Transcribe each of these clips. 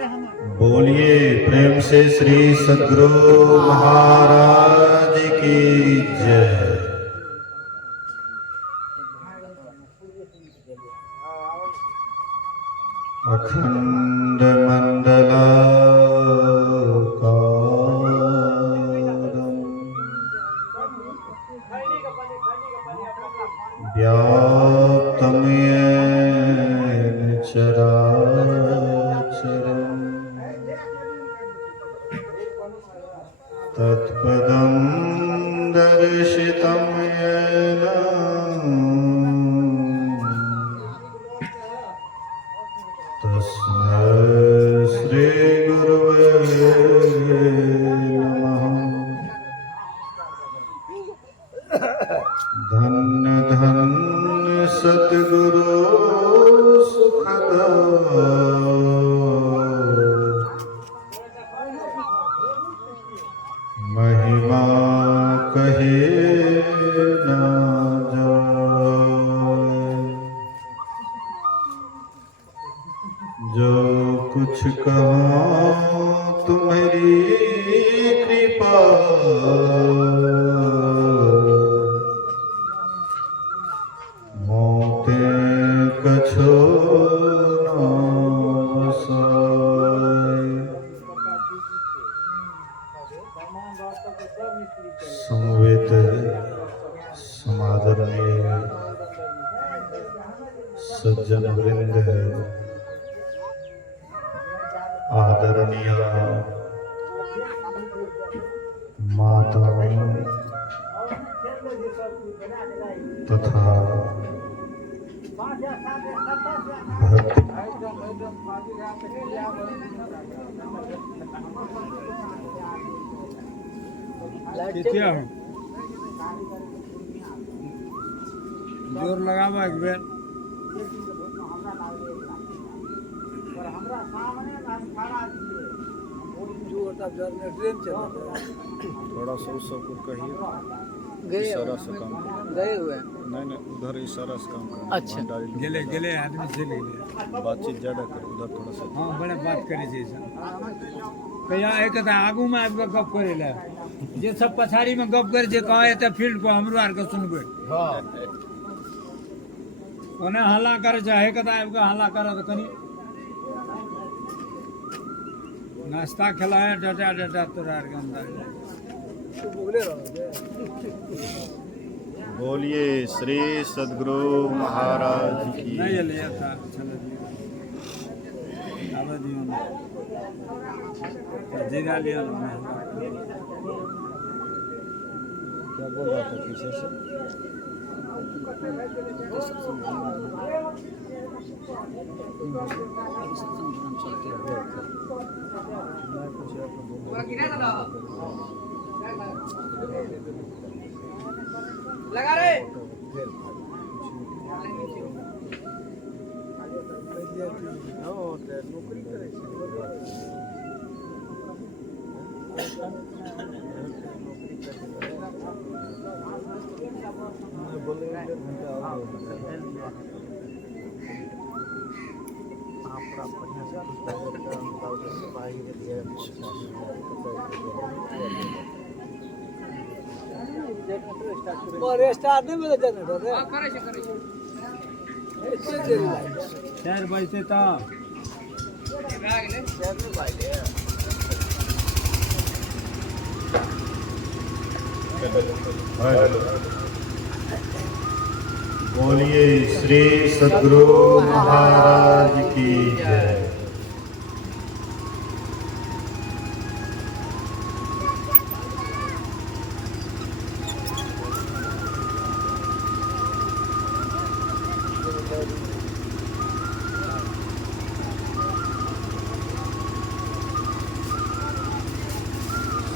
बोलिए प्रेम से श्री सद्गुरु महाराज की जय। अखंड मंडलाकारं व्याप्तं येन चराचरम् तत्पदं दर्शितं येन तस्मै श्री गुरुवे नमः। धन्य धन्य सद्गुरु सुखदा महिमा कहे ना जाए। जो कुछ कहो तुम्हारी कृपा मोते कछो न साय। समवेत समादरणीय सज्जन वृंद, आदरणीय माताओं तथा भक्त जोर लगावा एक बेर थोड़ा सा उस सबको कहिए इशारा से काम करें। गए हुए नहीं उधर इशारा से काम करें। अच्छा। गेले गेले आदमी चले गेले बातचीत ज्यादा करें उधर थोड़ा सा। हाँ बड़े बात करे छै कहिया एक आगू में आबि गप करे ला जे सब पछाड़ी में गप करे जे कहे त फील्ड पर हमरो आर के सुनबे। हां ओने हल्ला करे छै एक आबि के हल्ला करे त कनी नाश्ता खिलाए डटा डटा तोरा आर के अंदर बोलिए श्री सद्गुरु महाराज की। नहीं लिया था चलो अब दियो ना जीरा लिया ना। क्या बोल रहा था पीछे से? लगा रे नौकरी करे स्टार्ट नहीं मिले जनरेटर रे करे चार बजे ता बोलिए श्री सद्गुरु महाराज की जय।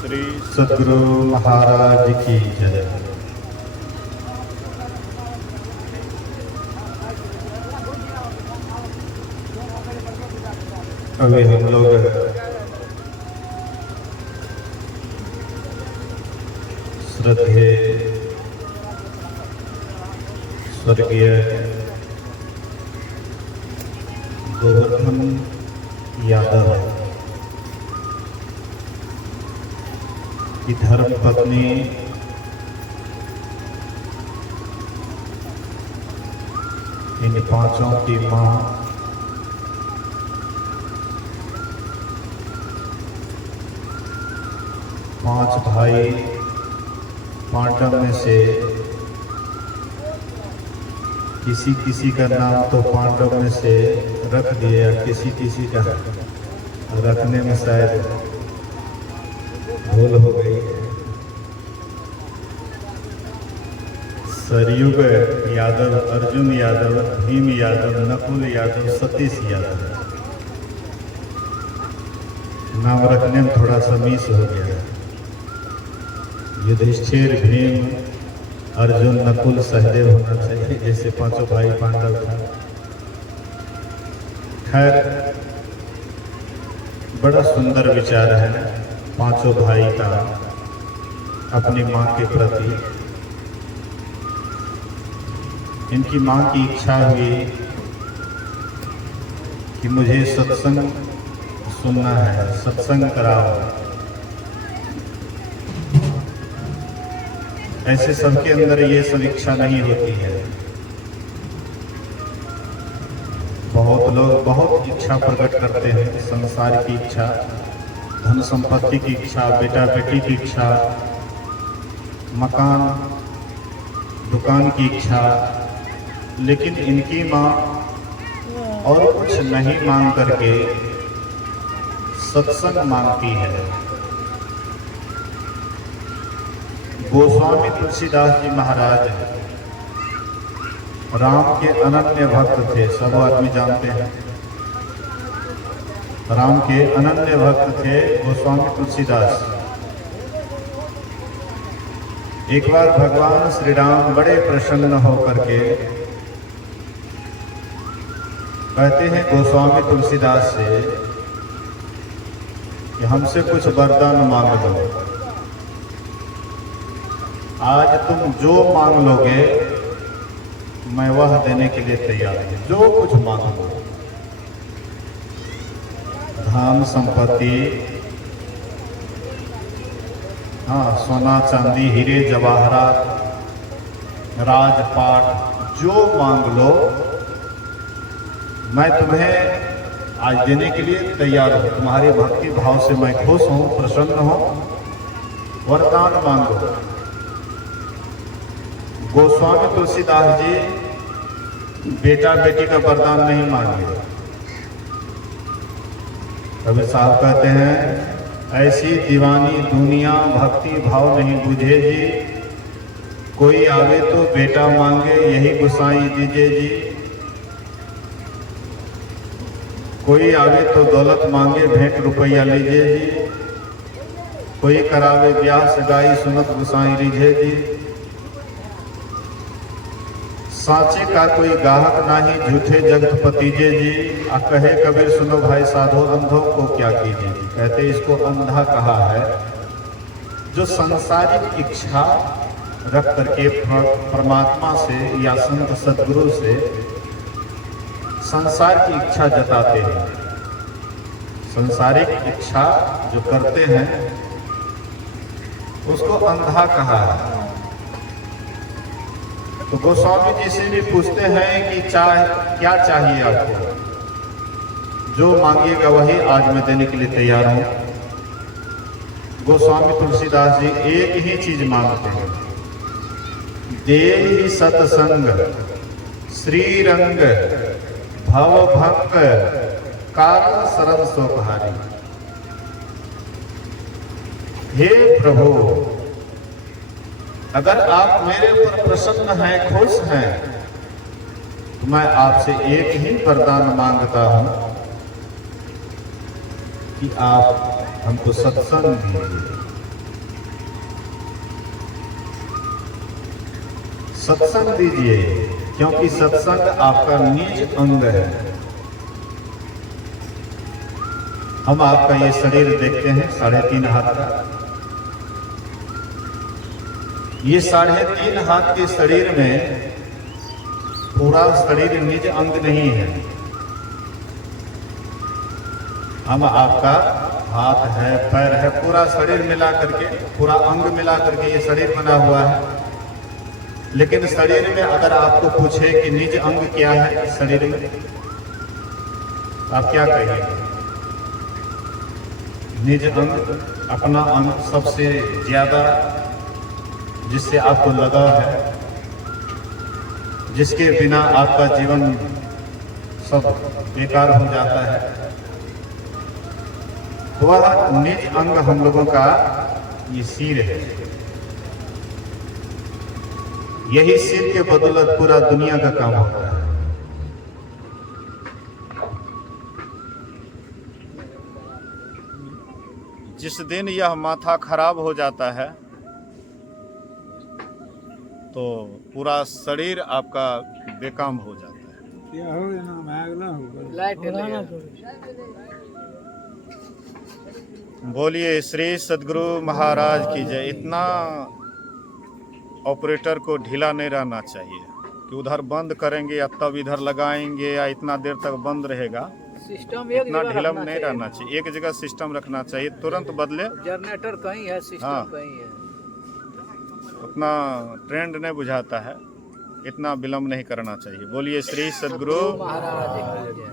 श्री सद्गुरु महाराज की जय। अभी हम लोग श्रद्धेय स्वर्गीय गोवर्धन यादव की धर्म पत्नी इन पांचों की मां पांच भाई पांडव में से किसी किसी का नाम तो पांडव में से रख दिया, किसी किसी का रखने में शायद भूल हो गई। सरयुग यादव, अर्जुन यादव, भीम यादव, नकुल यादव, सतीश यादव, नाम रखने में थोड़ा सा मिस हो गया। युधिष्ठिर, भीम, अर्जुन, नकुल, सहदेव होना चाहिए, जैसे पांचों भाई पांडव था। खैर, बड़ा सुंदर विचार है पांचों भाई का अपनी मां के प्रति। इनकी मां की इच्छा हुई कि मुझे सत्संग सुनना है, सत्संग कराओ। ऐसे सबके अंदर ये सब इच्छा नहीं होती है। बहुत लोग बहुत इच्छा प्रकट करते हैं, संसार की इच्छा, धन संपत्ति की इच्छा, बेटा बेटी की इच्छा, मकान दुकान की इच्छा, लेकिन इनकी मां और कुछ नहीं मांग करके सत्संग मांगती है। गोस्वामी तुलसीदास जी महाराज राम के अनन्य भक्त थे, सब आदमी जानते हैं। राम के अनन्य भक्त थे गोस्वामी तुलसीदास। एक बार भगवान श्री राम बड़े प्रसन्न होकर के कहते हैं गोस्वामी तुलसीदास से कि हमसे कुछ वरदान मांग दो। आज तुम जो मांग लोगे मैं वह देने के लिए तैयार हूं, जो कुछ मांगो। धन संपत्ति, हाँ, सोना चांदी, हीरे जवाहरात, राजपाट, जो मांग लो मैं तुम्हें आज देने के लिए तैयार हूं। तुम्हारे भक्ति भाव से मैं खुश हूं, प्रसन्न हूं, वरदान मांगो। गोस्वामी तुलसीदास जी बेटा बेटी का वरदान नहीं मांगे। कबीर साहब कहते हैं, ऐसी दीवानी दुनिया भक्ति भाव नहीं बुझे जी, कोई आवे तो बेटा मांगे यही गुसाई दीजिए जी, कोई आवे तो दौलत मांगे भेंट रुपया लीजिए जी, कोई करावे ब्याह सगाई सुनत गुसाई रीझे जी, सांचे का कोई गाहक नाही झूठे जगत पतीजे जी, आ कहे कबीर सुनो भाई साधो अंधों को क्या कीजिए जी। कहते इसको अंधा कहा है जो सांसारिक इच्छा रख करके परमात्मा से या संत सदगुरु से संसार की इच्छा जताते हैं। सांसारिक इच्छा जो करते हैं उसको अंधा कहा है। तो गोस्वामी जी से भी पूछते हैं कि क्या चाहिए आपको, जो मांगिएगा वही आज मैं देने के लिए तैयार हूं। गोस्वामी तुलसीदास जी एक ही चीज मांगते हैं, देहि सत्संग श्रीरंग भव भंग कारण शरण स्वभारी। हे प्रभु, अगर आप मेरे ऊपर प्रसन्न हैं, खुश हैं, तो मैं आपसे एक ही वरदान मांगता हूं कि आप हमको सत्संग दीजिए। सत्संग दीजिए, क्योंकि सत्संग आपका निज अंग है। हम आपका ये शरीर देखते हैं 3.5 हाथ का। ये 3.5 हाथ के शरीर में पूरा शरीर निज अंग नहीं है। हम आपका हाथ है, पैर है, पूरा शरीर मिला करके, पूरा अंग मिला करके ये शरीर बना हुआ है। लेकिन शरीर में अगर आपको पूछे कि निज अंग क्या है शरीर में, आप क्या कहिए? निज अंग, अपना अंग सबसे ज्यादा जिससे आपको लगा है, जिसके बिना आपका जीवन सब बेकार हो जाता है, वह निज अंग हम लोगों का ये सिर है। यही सिर के बदौलत पूरा दुनिया का काम होता है। जिस दिन यह माथा खराब हो जाता है तो पूरा शरीर आपका बेकाम हो जाता है। क्या हो ना भागना हो लाइट बोलिए श्री सद्गुरु महाराज की जय। इतना ऑपरेटर को ढीला नहीं रहना चाहिए कि उधर बंद करेंगे या तब इधर लगाएंगे या इतना देर तक बंद रहेगा। सिस्टम इतना ढीला नहीं रहना चाहिए, एक जगह सिस्टम रखना चाहिए, तुरंत बदले। जनरेटर कहीं है, सिस्टम हाँ। कहीं है। उतना ट्रेंड नहीं बुझाता है, इतना विलम्ब नहीं करना चाहिए। बोलिए श्री सद्गुरु महाराज की जय।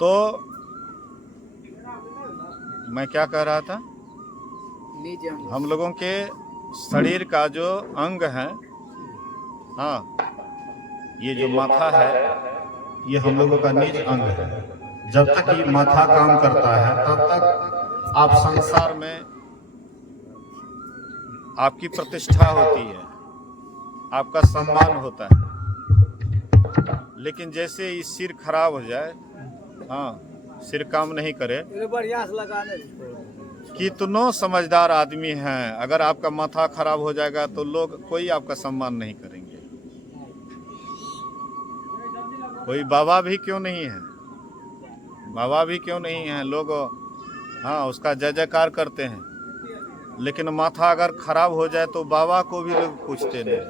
तो मैं क्या कह रहा था, निज अंग। हम लोगों के शरीर का जो अंग है, हाँ, ये जो माथा है ये हम लोगों का निज अंग है। जब तक ये माथा काम करता है तब तक आप संसार में आपकी प्रतिष्ठा होती है, आपका सम्मान होता है। लेकिन जैसे ये सिर खराब हो जाए, हाँ, सिर काम नहीं करे, बढ़िया से लगाने। कितनों समझदार आदमी हैं, अगर आपका माथा खराब हो जाएगा तो लोग कोई आपका सम्मान नहीं करेंगे। कोई बाबा भी क्यों नहीं है, बाबा भी क्यों नहीं है, लोग हाँ उसका जय जयकार करते हैं। लेकिन माथा अगर खराब हो जाए तो बाबा को भी लोग पूछते नहीं,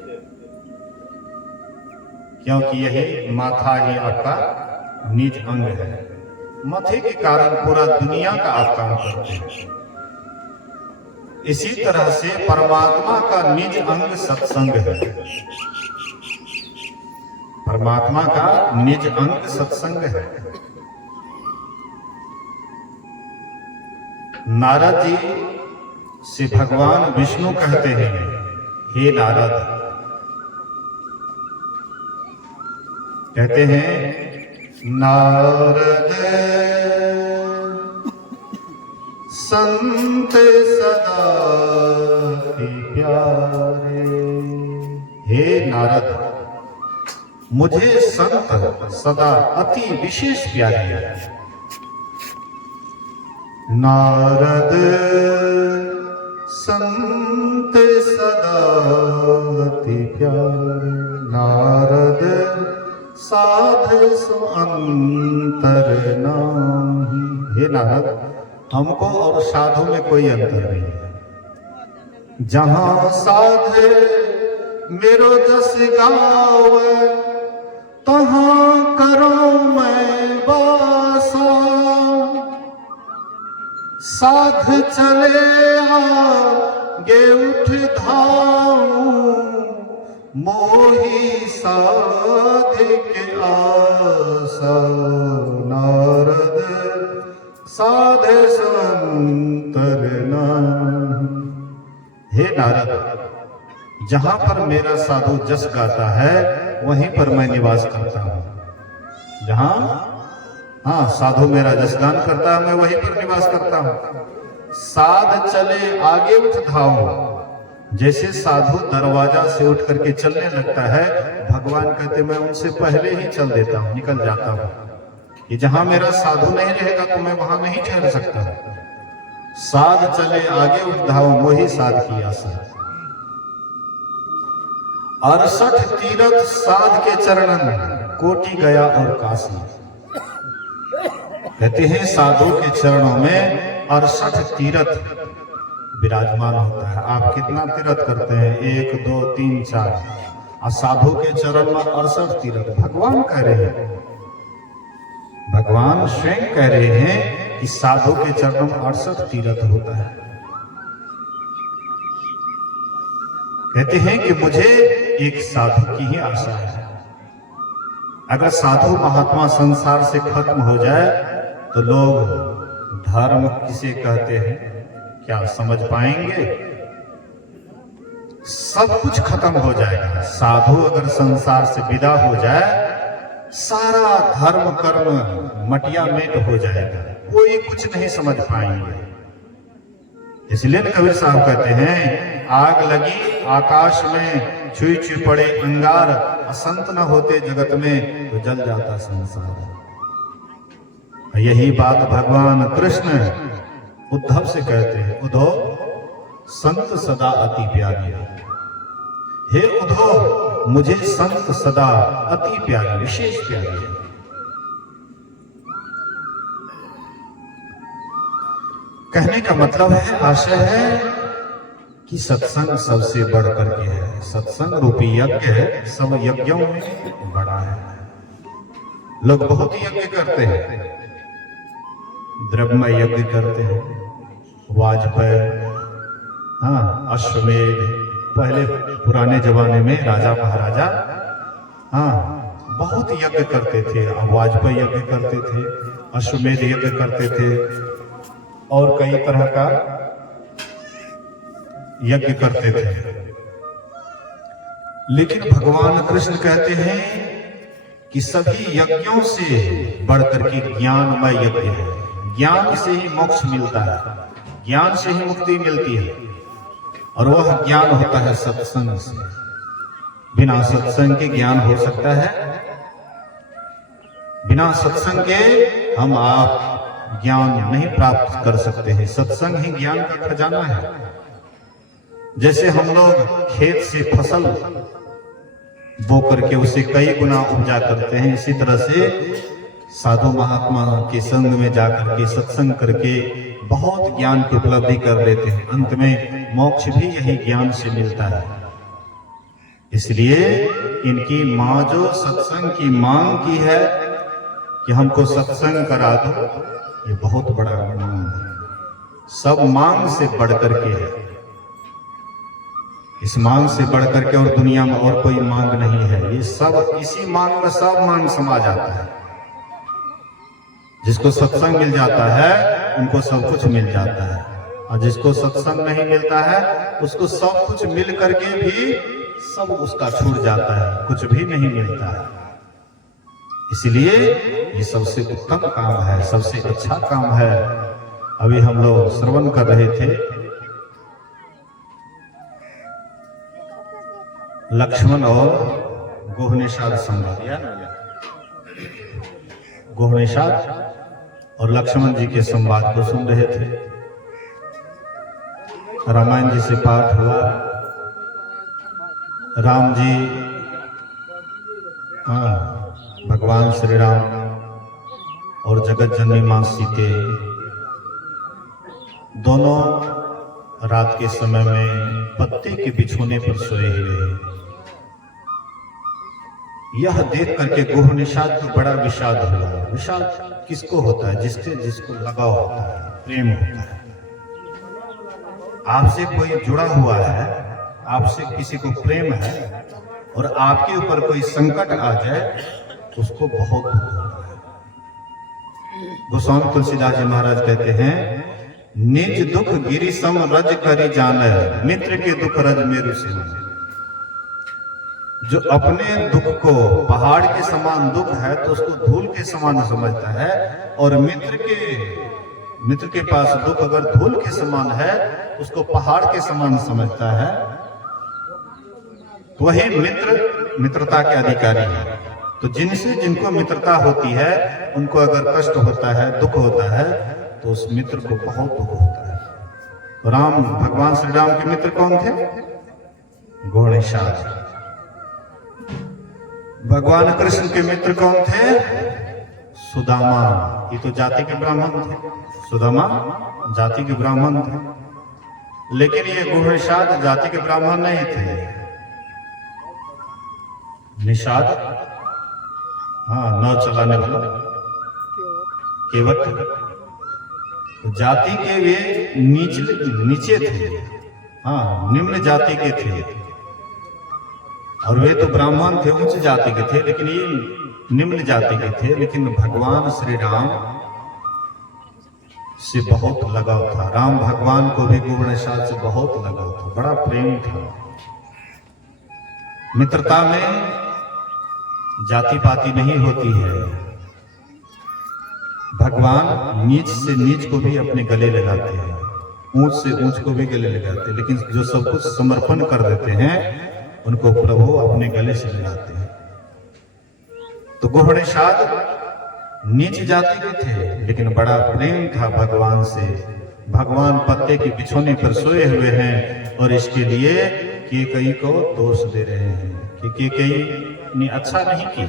क्योंकि यही माथा ही आपका निज अंग है। माथे के कारण पूरा दुनिया का आप काम करते हैं। इसी तरह से परमात्मा का निज अंग सत्संग है। परमात्मा का निज अंग सत्संग है। नारद जी से भगवान विष्णु कहते हैं, हे नारद, कहते हैं नारद संत सदा ही प्यारे। हे नारद, मुझे संत सदा अति विशेष प्यारे हैं। नारद संत सदा अति प्यारे, नारद साध सो अंतर नाही। हे नारद, हमको और साधु में कोई अंतर नहीं है। जहां साध मेरो जस गावे, तहां करो मैं वासा। साध चले आगे उठ धाऊं, मोही साध के आसा। नारद साध संतर नाही। हे नारद, जहां पर मेरा साधु जस गाता है वहीं पर मैं निवास करता हूं। जहां हाँ साधु मेरा जस गान करता है मैं वहीं पर निवास करता हूं। साध चले आगे उठ धाओ, जैसे साधु दरवाजा से उठ करके चलने लगता है, भगवान कहते मैं उनसे पहले ही चल देता हूं, निकल जाता हूं। कि जहां मेरा साधु नहीं रहेगा तो मैं वहां नहीं ठहर सकता। साध चले आगे उठ धाओ, मोही साध की आशा। 68 तीरथ साध के चरणन, कोटि गया और काशी। कहते हैं साधु के चरणों में 68 तीरथ विराजमान होता है। आप कितना तीरथ करते हैं? 1 2 3 4। और साधु के चरण में 68 तीरथ। भगवान कह रहे हैं, भगवान स्वयं कह रहे हैं कि साधु के चरणों में 68 तीर्थ होता है। कहते हैं कि मुझे एक साधु की ही आशा है। अगर साधु महात्मा संसार से खत्म हो जाए तो लोग धर्म किसे कहते हैं क्या समझ पाएंगे? सब कुछ खत्म हो जाएगा। साधु अगर संसार से विदा हो जाए, सारा धर्म कर्म मटिया मेट हो जाएगा, कोई कुछ नहीं समझ पाएंगे। इसलिए कबीर साहब कहते हैं, आग लगी आकाश में, छुई छुई पड़े अंगार, असंत न होते जगत में तो जल जाता संसार। यही बात भगवान कृष्ण उद्धव से कहते हैं, उद्धव संत सदा अति प्यारी है। हे उद्धव, मुझे संत सदा अति प्यारी, विशेष प्यारी है। कहने का मतलब है, आशय है कि सत्संग सबसे बढ़ करके है। सत्संग रूपी यज्ञ है, सब यज्ञों में बड़ा है। लोग बहुत यज्ञ करते हैं, द्रव्य यज्ञ करते हैं, वाजपेय, हाँ, अश्वमेध। पहले पुराने जमाने में राजा महाराजा, हाँ, बहुत यज्ञ करते थे। वाजपेय यज्ञ करते थे, अश्वमेध यज्ञ करते थे, और कई तरह का यज्ञ करते थे। लेकिन भगवान कृष्ण कहते हैं कि सभी यज्ञों से बढ़कर के ज्ञानमय यज्ञ है। ज्ञान से ही मोक्ष मिलता है, ज्ञान से ही मुक्ति मिलती है, और वह ज्ञान होता है सत्संग से। बिना सत्संग के ज्ञान हो सकता है? बिना सत्संग के हम आप ज्ञान नहीं प्राप्त कर सकते हैं। सत्संग ही ज्ञान का खजाना है। जैसे हम लोग खेत से फसल बो करके उसे कई गुना उपजा करते हैं, इसी तरह से साधु महात्मा के संग में जाकर के सत्संग करके बहुत ज्ञान की उपलब्धि कर लेते हैं। अंत में मोक्ष भी यही ज्ञान से मिलता है। इसलिए इनकी माँ जो सत्संग की मांग की है कि हमको सत्संग करा दो, ये बहुत बड़ा मांग है। सब मांग से बढ़कर के है। इस मांग से बढ़कर के और दुनिया में और कोई मांग नहीं है। ये सब इसी मांग में सब मांग समा जाता है। जिसको सत्संग मिल जाता है उनको सब कुछ मिल जाता है, और जिसको सत्संग नहीं मिलता है उसको सब कुछ मिल करके भी सब उसका छूट जाता है, कुछ भी नहीं मिलता है। इसलिए ये सबसे उत्तम काम है, सबसे अच्छा काम है। अभी हम लोग श्रवण कर रहे थे, लक्ष्मण और गोहनेशाद संवाद। गोहनेशाद और लक्ष्मण जी के संवाद को सुन रहे थे। रामायण जी से पाठ हुआ। राम जी, हाँ, भगवान श्री राम और जगत जननी मां सीते दोनों रात के समय में पत्ते के बिछोने पर सोए हुए। यह देख करके गोहनेशाद को बड़ा विषाद हुआ। विषाद किसको होता है? जिससे जिसको लगाव होता है, प्रेम होता है। आपसे कोई जुड़ा हुआ है, आपसे किसी को प्रेम है, और आपके ऊपर कोई संकट आ जाए उसको बहुत दुख होता है। गोस्वामी तुलसीदास जी महाराज कहते हैं, निज दुख गिरि सम रज करी जाने, मित्र के दुख रज मेरु से। जो अपने दुख को पहाड़ के समान दुख है तो उसको धूल के समान समझता है, और मित्र के पास दुख अगर धूल के समान है उसको पहाड़ के समान समझता है। तो वही मित्रता के अधिकारी है। तो जिनसे जिनको मित्रता होती है उनको अगर कष्ट होता है, दुख होता है, तो उस मित्र को बहुत दुख होता है। तो राम, भगवान श्री राम के मित्र कौन थे? गोहनेशाद। भगवान कृष्ण के मित्र कौन थे? सुदामा। ये तो जाति के ब्राह्मण थे, सुदामा जाति के ब्राह्मण थे। लेकिन ये गोहनेशाद जाति के ब्राह्मण नहीं थे। निषाद, हाँ, नाव चलाने वाला, केवट जाति के वे नीचे थे, हाँ निम्न जाति के थे, और वे तो ब्राह्मण थे, उच्च जाति के थे, लेकिन ये निम्न जाति के थे। लेकिन भगवान श्री राम से बहुत लगाव था। राम भगवान को भी गोवर्णशाल से बहुत लगाव था, बड़ा प्रेम था। मित्रता में जाति पाति नहीं होती है। भगवान नीच से नीच को भी अपने गले लगाते हैं, ऊंच से ऊंच को भी गले लगाते हैं, लेकिन जो सब कुछ समर्पण कर देते हैं उनको प्रभु अपने गले से लगाते हैं। तो गोवर्णशाल नीच जाति के थे, लेकिन बड़ा प्रेम था भगवान से। भगवान पत्ते के बिछोने पर सोए हुए हैं और इसके लिए कैकेयी को दोष दे रहे हैं कि कैकेयी ने अच्छा नहीं की।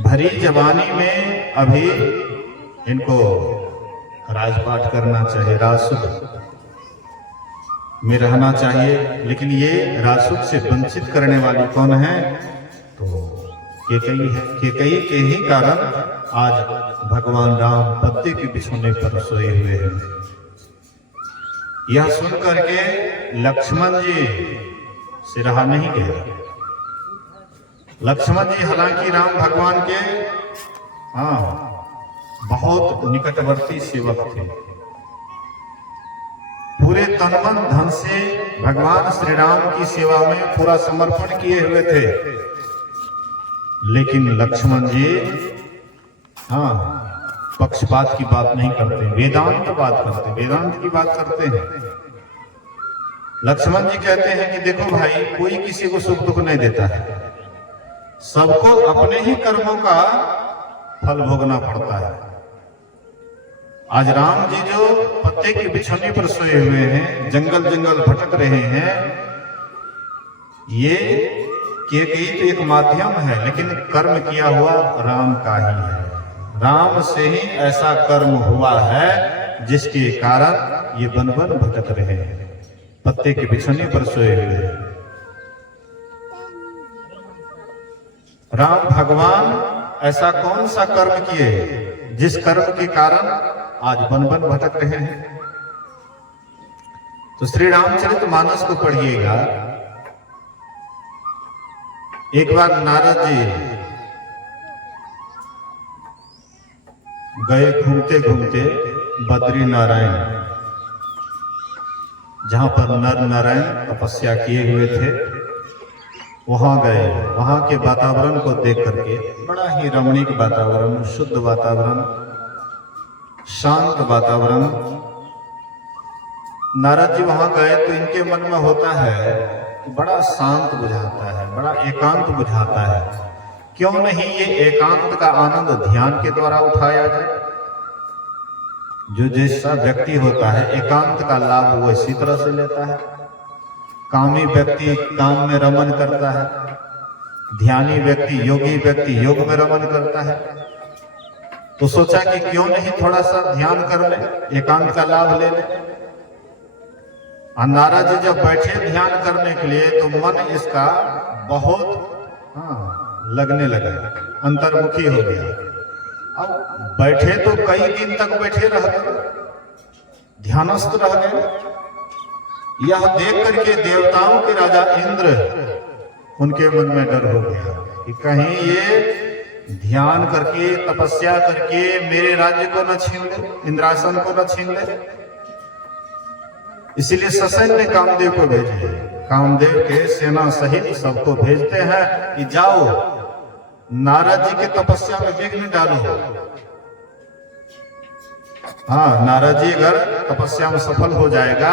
भरी जवानी में अभी इनको राजपाट करना चाहिए, राजसुख में रहना चाहिए, लेकिन ये राजसुख से वंचित करने वाली कौन है? तो कैकेयी है। कैकेयी के ही कारण आज भगवान राम पत्ते के बिछोने पर सोए हुए हैं। यह सुन करके लक्ष्मण जी से रहा नहीं गया। लक्ष्मण जी हालांकि राम भगवान के बहुत निकटवर्ती सेवक थे, पूरे तन मन धन से भगवान श्री राम की सेवा में पूरा समर्पण किए हुए थे। लेकिन लक्ष्मण जी पक्षपात की बात नहीं करते, वेदांत बात करते, वेदांत की बात करते हैं। लक्ष्मण जी कहते हैं कि देखो भाई, कोई किसी को सुख दुख नहीं देता है, सबको अपने ही कर्मों का फल भोगना पड़ता है। आज राम जी जो पत्ते के बिछोने पर सोए हुए हैं, जंगल जंगल भटक रहे हैं, ये कैकेयी तो एक माध्यम है, लेकिन कर्म किया हुआ राम का ही है। राम से ही ऐसा कर्म हुआ है जिसके कारण ये वन वन भटक रहे हैं, पत्ते के बिछोने पर सोए हुए हैं। राम भगवान ऐसा कौन सा कर्म किए जिस कर्म के कारण आज वन वन भटक रहे हैं? तो श्री रामचरितमानस को पढ़िएगा। एक बार नारद जी गए घूमते घूमते बद्री नारायण, जहां पर नर नारायण तपस्या किए हुए थे, वहां गए। वहां के वातावरण को देख करके, बड़ा ही रमणीक वातावरण, शुद्ध वातावरण, शांत वातावरण। नारद जी वहां गए तो इनके मन में होता है कि बड़ा शांत बुझाता है, बड़ा एकांत बुझाता है, क्यों नहीं ये एकांत का आनंद ध्यान के द्वारा उठाया जाए। जो जैसा व्यक्ति होता है एकांत का लाभ वो इसी तरह से लेता है। कामी व्यक्ति काम में रमन करता है, ध्यानी व्यक्ति, योगी व्यक्ति योग में रमन करता है। तो सोचा कि क्यों नहीं थोड़ा सा ध्यान कर ले, एकांत का लाभ ले ले। नारद जी जब बैठे ध्यान करने के लिए तो मन इसका बहुत लगने लगा, अंतर्मुखी हो गया। अब बैठे तो कई दिन तक बैठे रह गए, ध्यानस्थ रह गए। यह देख करके देवताओं के राजा इंद्र, उनके मन में डर हो गया कि कहीं ये ध्यान करके तपस्या करके मेरे राज्य को न छीन ले, इंद्रासन को न छीन ले। इसीलिए ससेन ने कामदेव को भेजे। कामदेव के सेना सहित सबको भेजते हैं कि जाओ नारद जी के तपस्या में विघ्न डालो। नारद जी अगर तपस्या में सफल हो जाएगा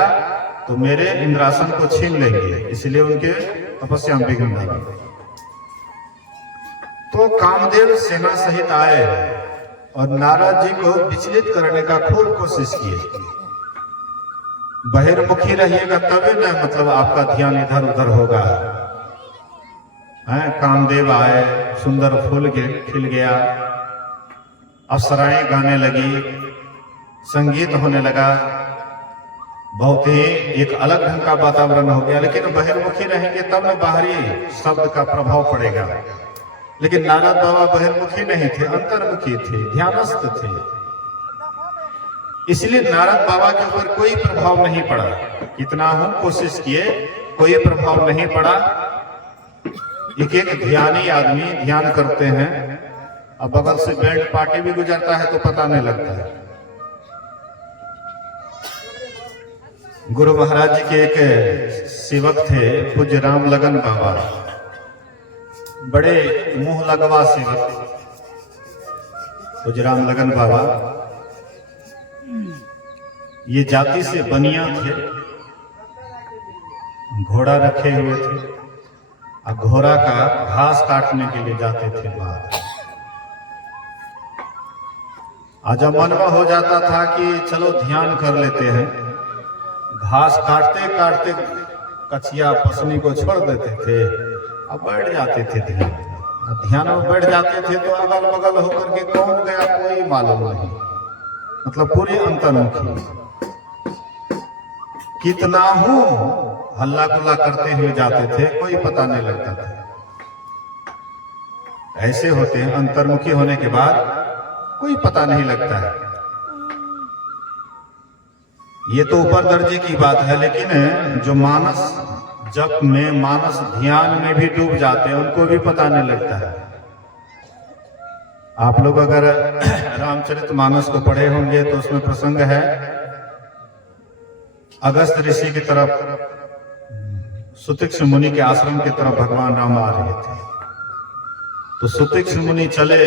तो मेरे इंद्रासन को छीन लेंगे, इसलिए उनके तपस्या में विघ्न डालो। तो कामदेव सेना सहित आए और नारद जी को विचलित करने का खूब कोशिश किए। बहिर्मुखी रहिएगा तभी ना, मतलब आपका ध्यान इधर उधर होगा। कामदेव आए, सुंदर फूल खिल गया, अप्सराएं गाने लगी, संगीत होने लगा, बहुत ही एक अलग ढंग का वातावरण हो गया। लेकिन बहिर्मुखी रहेंगे तब न बाहरी शब्द का प्रभाव पड़ेगा। लेकिन नारद बाबा बहिर्मुखी नहीं थे, अंतर्मुखी थे, ध्यानस्थ थे। इसलिए नारद बाबा के ऊपर कोई प्रभाव नहीं पड़ा। कितना हम कोशिश किए, कोई प्रभाव नहीं पड़ा। एक एक ध्यानी आदमी ध्यान करते हैं, अब बगल से बैंड पार्टी भी गुजरता है तो पता नहीं लगता है। गुरु महाराज जी के एक सेवक थे पूज्य राम लगन बाबा, बड़े मुंह लगवा सेवक पूज्य राम लगन बाबा। ये जाति से बनिया थे, घोड़ा रखे हुए थे और घोड़ा का घास काटने के लिए जाते थे बाहर। आज मनवा हो जाता था कि चलो ध्यान कर लेते हैं, घास काटते काटते कचिया पसनी को छोड़ देते थे और बैठ जाते थे ध्यान में बैठ जाते थे तो अगल बगल होकर के कौन गया कोई मालूम नहीं, मतलब पूरी अंतर्मुखी। कितना हूं हल्ला गुल्ला करते हुए जाते थे, कोई पता नहीं लगता था। ऐसे होते हैं अंतर्मुखी होने के बाद कोई पता नहीं लगता है। ये तो ऊपर दर्जे की बात है, लेकिन जो मानस जप में, मानस ध्यान में भी डूब जाते हैं उनको भी पता नहीं लगता है। आप लोग अगर रामचरितमानस को पढ़े होंगे तो उसमें प्रसंग है, अगस्त ऋषि की तरफ सुतिक्ष मुनि के आश्रम की तरफ भगवान राम आ रहे थे। तो सुतिक्ष मुनि चले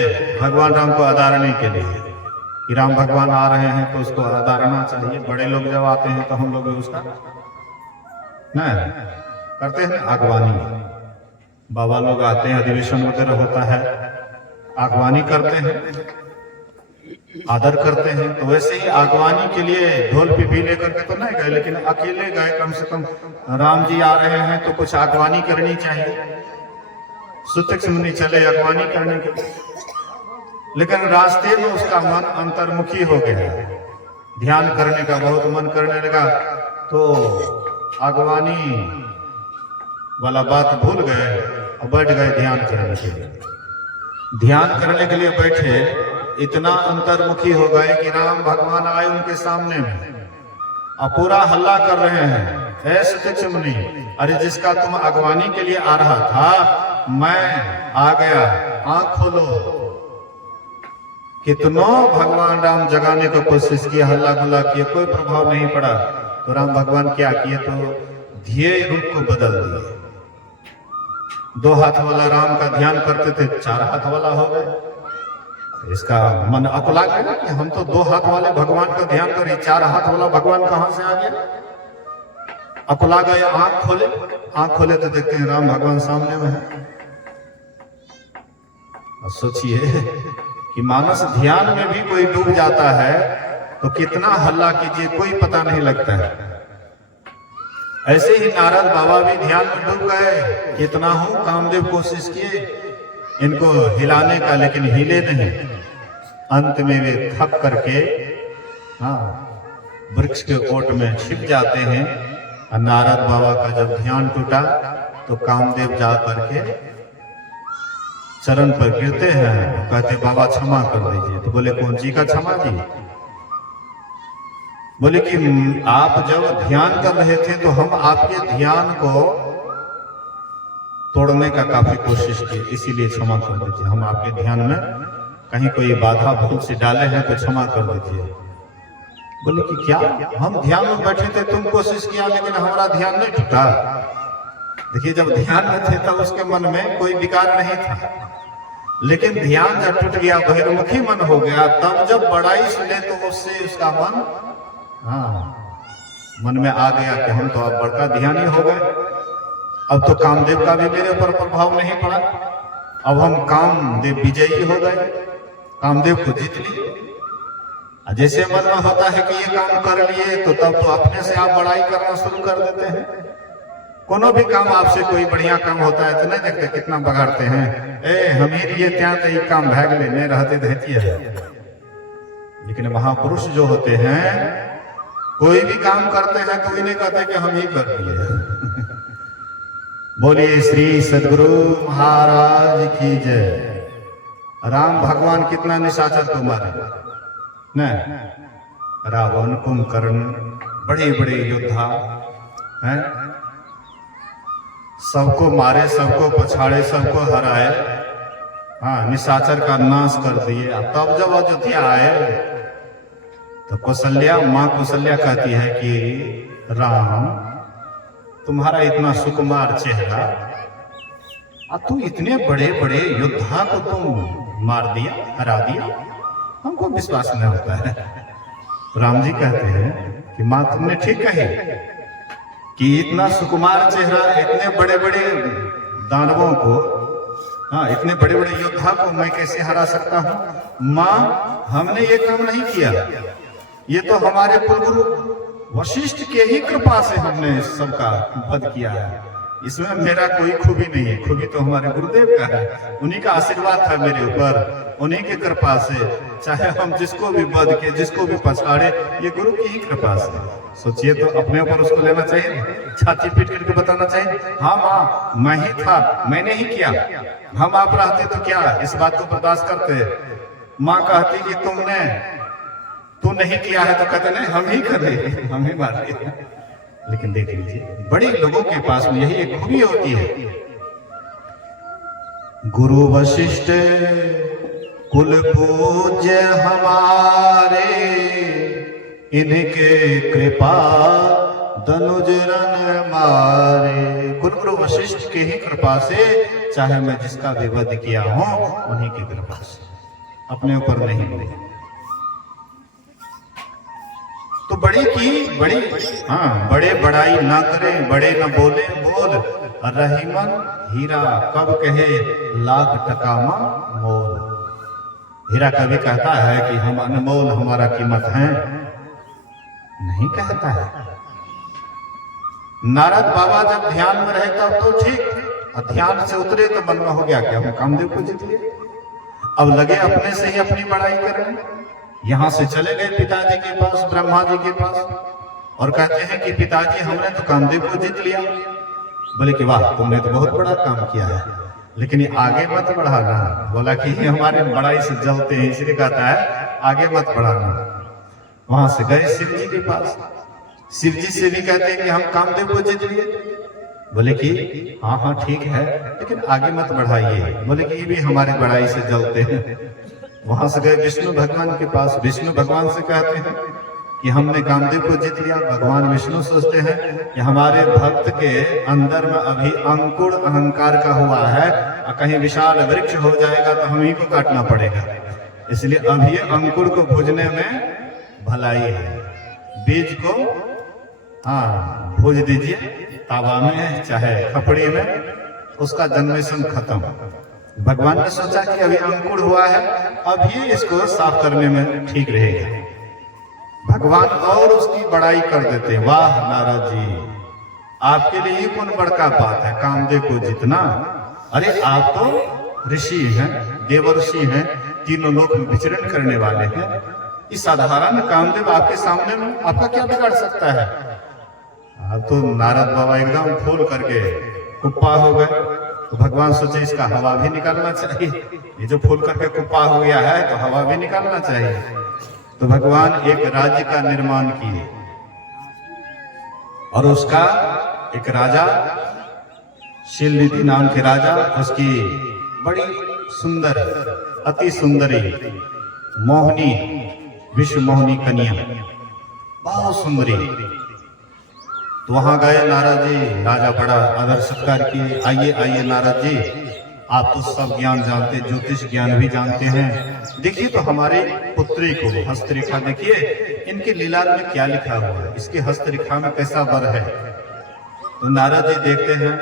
भगवान राम को आदारने के लिए कि राम भगवान आ रहे हैं तो उसको आदारना चाहिए। बड़े लोग जब आते हैं तो हम लोग उसका न करते हैं आगवानी। बाबा लोग आते हैं, अधिवेशन वगैरह होता है, आगवानी करते हैं, आदर करते हैं। तो वैसे ही आगवानी के लिए ढोल पिपी लेकर के तो नहीं गए, लेकिन अकेले गए। कम से कम राम जी आ रहे हैं तो कुछ आगवानी करनी चाहिए। सुतिक्ष मुनि चले अगवानी करने के लिए, लेकिन रास्ते में उसका मन अंतर्मुखी हो गया, ध्यान करने का बहुत मन करने लगा। तो अगवानी वाला बात भूल गए और बैठ गए ध्यान करने के लिए। ध्यान करने के लिए बैठे, इतना अंतर्मुखी हो गए कि राम भगवान आए उनके सामने में और पूरा हल्ला कर रहे हैं, हे सुतिक्ष मुनि, अरे जिसका तुम अगवानी के लिए आ रहा था मैं आ गया, आंख खोलो। कितनों भगवान राम जगाने को कोशिश किया, हल्ला गुल्ला किए, कोई प्रभाव नहीं पड़ा। तो राम भगवान क्या किए, तो ध्येय रूप को बदल दिए। 2 हाथ वाला राम का ध्यान करते थे, 4 हाथ वाला हो गए। इसका मन अकुला गया कि हम तो 2 हाथ वाले भगवान का ध्यान करें, 4 हाथ वाला भगवान कहां से आ गया। अकुला गए, आंख खोले तो देखते हैं राम भगवान सामने में है। और सोचिए कि मानस ध्यान में भी कोई डूब जाता है तो कितना हल्ला कीजिए, कोई पता नहीं लगता है। ऐसे ही नारद बाबा भी ध्यान में डूब गए। कितना हूं कामदेव कोशिश किए इनको हिलाने का, लेकिन हिले नहीं। अंत में वे थक करके वृक्ष के ओट में छिप जाते हैं। और नारद बाबा का जब ध्यान टूटा तो कामदेव जा करके चरण पर गिरते हैं, कहते बाबा क्षमा कर दीजिए। तो बोले कौन जी का क्षमा जी? बोले कि आप जब ध्यान कर रहे थे तो हम आपके ध्यान को तोड़ने का काफी कोशिश की, इसीलिए क्षमा कर दीजिए। हम आपके ध्यान में कहीं कोई बाधा भूल से डाले हैं तो क्षमा कर दीजिए। बोले कि क्या, हम ध्यान में बैठे थे, तुम कोशिश किया लेकिन हमारा ध्यान नहीं टूटा। देखिए जब ध्यान में थे तब उसके मन में कोई विकार नहीं था, लेकिन ध्यान जब टूट गया, बहिर्मुखी मन हो गया, तब जब बड़ाई सुने तो उससे उसका मन मन में आ गया कि हम तो अब बड़का ध्यानी हो गए। अब तो कामदेव का भी मेरे ऊपर प्रभाव नहीं पड़ा, अब हम कामदेव विजयी हो गए, कामदेव को जीत लिए। जैसे मन में होता है कि ये काम कर लिए तो तब तो अपने से आप बड़ाई करना शुरू कर देते हैं। कोनो भी काम आपसे कोई बढ़िया काम होता है तो नहीं देखते कितना बगाड़ते हैं, ए हमीर ये त्या तो ये काम भाग ले नहीं रहते देती है। लेकिन महापुरुष जो होते हैं कोई भी काम करते हैं तो इन्हें कहते हैं कि हम ही कर दिए। बोलिए श्री सद्गुरु महाराज की जय। राम भगवान कितना निशाचर को मारे न, रावण कुंभकर्ण बड़े बड़े योद्धा हैं, सबको मारे, सबको पछाड़े, सबको हराए, हाँ निशाचर का नाश कर दिए। तब जब अयोध्या आए तो कौशल्या, माँ कौशल्या कहती है कि राम तुम्हारा इतना सुकुमार चेहरा और तू इतने बड़े बड़े योद्धा को तुम मार दिया, हरा दिया, हमको विश्वास नहीं होता है। राम जी कहते हैं कि माँ तुमने ठीक कही कि इतना सुकुमार चेहरा, इतने बड़े बड़े दानवों को, हाँ इतने बड़े बड़े योद्धा को मैं कैसे हरा सकता हूँ। माँ हमने ये काम नहीं किया, ये तो हमारे कुलगुरु वशिष्ठ के ही कृपा से हमने सबका वध किया है, इसमें मेरा कोई खूबी नहीं है, खूबी तो हमारे गुरुदेव का है, उन्हीं का आशीर्वाद था मेरे ऊपर, उन्हीं की कृपा से चाहे हम जिसको भी वध के, जिसको भी पछाड़े, ये गुरु की ही कृपा से। सोचिए तो अपने ऊपर उसको लेना चाहिए, छाती पीट करके बताना चाहिए हाँ माँ मैं ही था, मैंने ही किया, हम आप रहते तो क्या इस बात को बर्दाश्त करते। माँ कहती कि तू नहीं किया है तो कहते नहीं हम ही कर रहे, हम ही मार रहे। लेकिन देख लीजिए बड़े लोगों के पास में यही एक खूबी होती है। गुरु वशिष्ठ कुल पूज्य हमारे, इनके कृपा धनुज रन मारे। गुरु वशिष्ठ के ही कृपा से, चाहे मैं जिसका भी वध किया हूं उन्हीं की कृपा से, अपने ऊपर नहीं हुए। तो बड़ी की बड़ी, हाँ बड़े बड़ाई ना करें, बड़े न बोले बोल, रहीमन हीरा कब कहे लाख टकामा मोल। हीरा कभी कहता है कि हम अनमोल, हमारा कीमत है, नहीं कहता है। नारद बाबा जब ध्यान में रहे तब तो ठीक, ध्यान से उतरे तो मन में हो गया कि हम कामदेव को जीत लिए। अब लगे अपने से ही अपनी बड़ाई करने, यहां से चले गए पिताजी के पास, ब्रह्मा जी के पास, और कहते हैं कि पिताजी हमने तो कामदेव को जीत लिया। बोले कि वाह तुमने तो बहुत बड़ा काम किया है, लेकिन ये आगे मत बढ़ाना। बोला कि ये हमारे बड़ाई से जलते हैं, इसलिए कहता है आगे मत बढ़ाना। वहां से गए शिव जी के पास, शिव जी से भी कहते हैं कि हम कामदेव को जीत लिए। बोले कि हाँ हाँ ठीक है, लेकिन आगे मत बढ़ाइए। बोले कि ये भी हमारे बड़ाई से जलते हैं। वहां से गए विष्णु भगवान के पास, विष्णु भगवान से कहते हैं कि हमने कामदेव को जीत लिया। भगवान विष्णु सोचते हैं कि हमारे भक्त के अंदर में अभी अंकुर अहंकार का हुआ है, और कहीं विशाल वृक्ष हो जाएगा तो हम ही को काटना पड़ेगा, इसलिए अभी अंकुर को भूजने में भलाई है। बीज को हाँ भूज दीजिए तावा में चाहे खपड़ी में, उसका जन्मेशन खत्म। भगवान ने सोचा कि अभी अंकुर हुआ है, अभी इसको साफ करने में ठीक रहेगा। भगवान और उसकी बड़ाई कर देते, वाह नारद जी आपके लिए कौन बड़का बात है कामदेव को जीतना। अरे आप तो ऋषि हैं, देवर्षि हैं, तीनों लोक में विचरण करने वाले हैं, इस साधारण कामदेव आपके सामने में आपका क्या बिगाड़ सकता है। अब तो नारद बाबा एकदम फूल करके कुप्पा हो गए। तो भगवान सोचे इसका हवा भी निकालना चाहिए, ये जो फूल करके कुप्पा हो गया है तो हवा भी निकालना चाहिए। तो भगवान एक राज्य का निर्माण किए, और उसका एक राजा, शीलनिधि नाम के राजा, उसकी बड़ी सुंदर, अति सुंदरी, मोहनी, विश्व मोहनी कन्या, बहुत सुंदरी। तो वहां गए नारद जी, राजा बड़ा आदर सत्कार किए। आइए आइए नारद जी, आप तो सब ज्ञान जानते, ज्योतिष ज्ञान भी जानते हैं। देखिए तो हमारे पुत्री को हस्तरेखा देखिए, इनके लीलार में क्या लिखा हुआ है, इसके हस्तरेखा में कैसा वर है। तो नारद जी देखते हैं,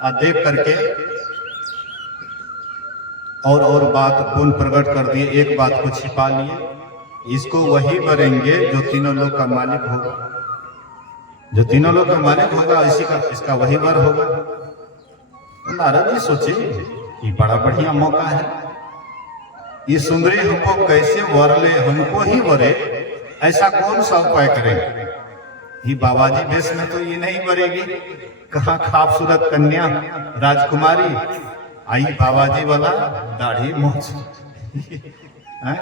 और देख करके और बात गुण प्रकट कर दिए, एक बात को छिपा लिए, इसको वही वरेंगे जो तीनों लोग का मालिक होगा, जो तीनों लोग का मालिक होगा इसी का, इसका वही वर होगा। तो नारद जी सोचे कि बड़ा बढ़िया मौका है, ये सुंदरी हमको कैसे वर ले, हमको ही वरे, ऐसा कौन सा उपाय करें। ये बाबाजी वेश में तो ये नहीं बरेगी, कहाँ खूबसूरत कन्या राजकुमारी आई बाबाजी वाला दाढ़ी मूंछ हैं?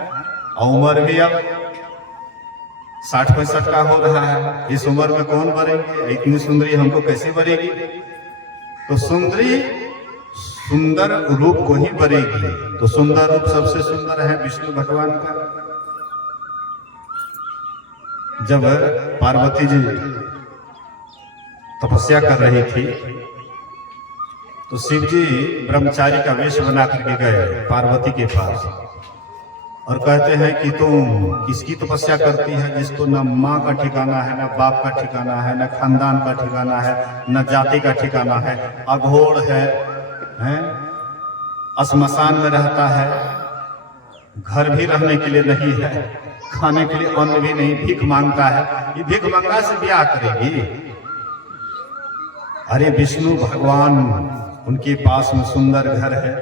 और उम्र भी अब 60-65 का हो रहा है। इस उम्र में कौन बरेंगे? इतनी सुंदरी हमको कैसे बरेगी? तो सुंदरी सुंदर रूप को ही बरेगी। तो सुंदर रूप सबसे सुंदर है विष्णु भगवान का। जब पार्वती जी तपस्या कर रही थी तो शिव जी ब्रह्मचारी का वेश बना करके गए पार्वती के पास और कहते हैं कि तुम किसकी तपस्या करती है जिसको न माँ का ठिकाना है, न बाप का ठिकाना है, न खानदान का ठिकाना है, न जाति का ठिकाना है, अघोर है, श्मशान में रहता है, घर भी रहने के लिए नहीं है, खाने के लिए अन्न भी नहीं, भीख मांगता है। ये भीख मांगा से ब्याह करेगी? अरे विष्णु भगवान, उनके पास में सुंदर घर है?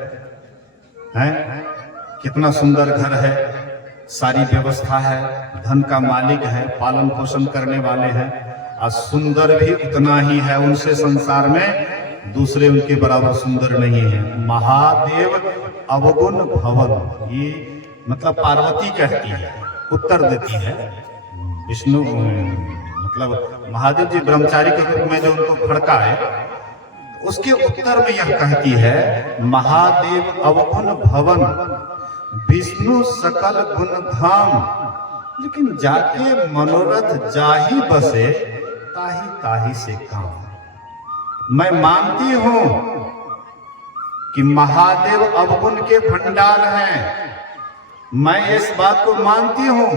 कितना सुंदर घर है, सारी व्यवस्था है, धन का मालिक है, पालन पोषण करने वाले हैं, और सुंदर भी उतना ही है। उनसे संसार में दूसरे उनके बराबर सुंदर नहीं है। महादेव अवगुण भवन, ये मतलब पार्वती कहती है, उत्तर देती है। विष्णु मतलब महादेव जी ब्रह्मचारी के रूप में जो उनको भड़का है, उसके उत्तर में यह कहती है, महादेव अवगुण भवन विष्णु सकल गुण धाम, लेकिन जाके मनोरथ जाही बसे ताही ताही से काम। मैं मानती हूं कि महादेव अवगुण के भंडार हैं, मैं इस बात को मानती हूं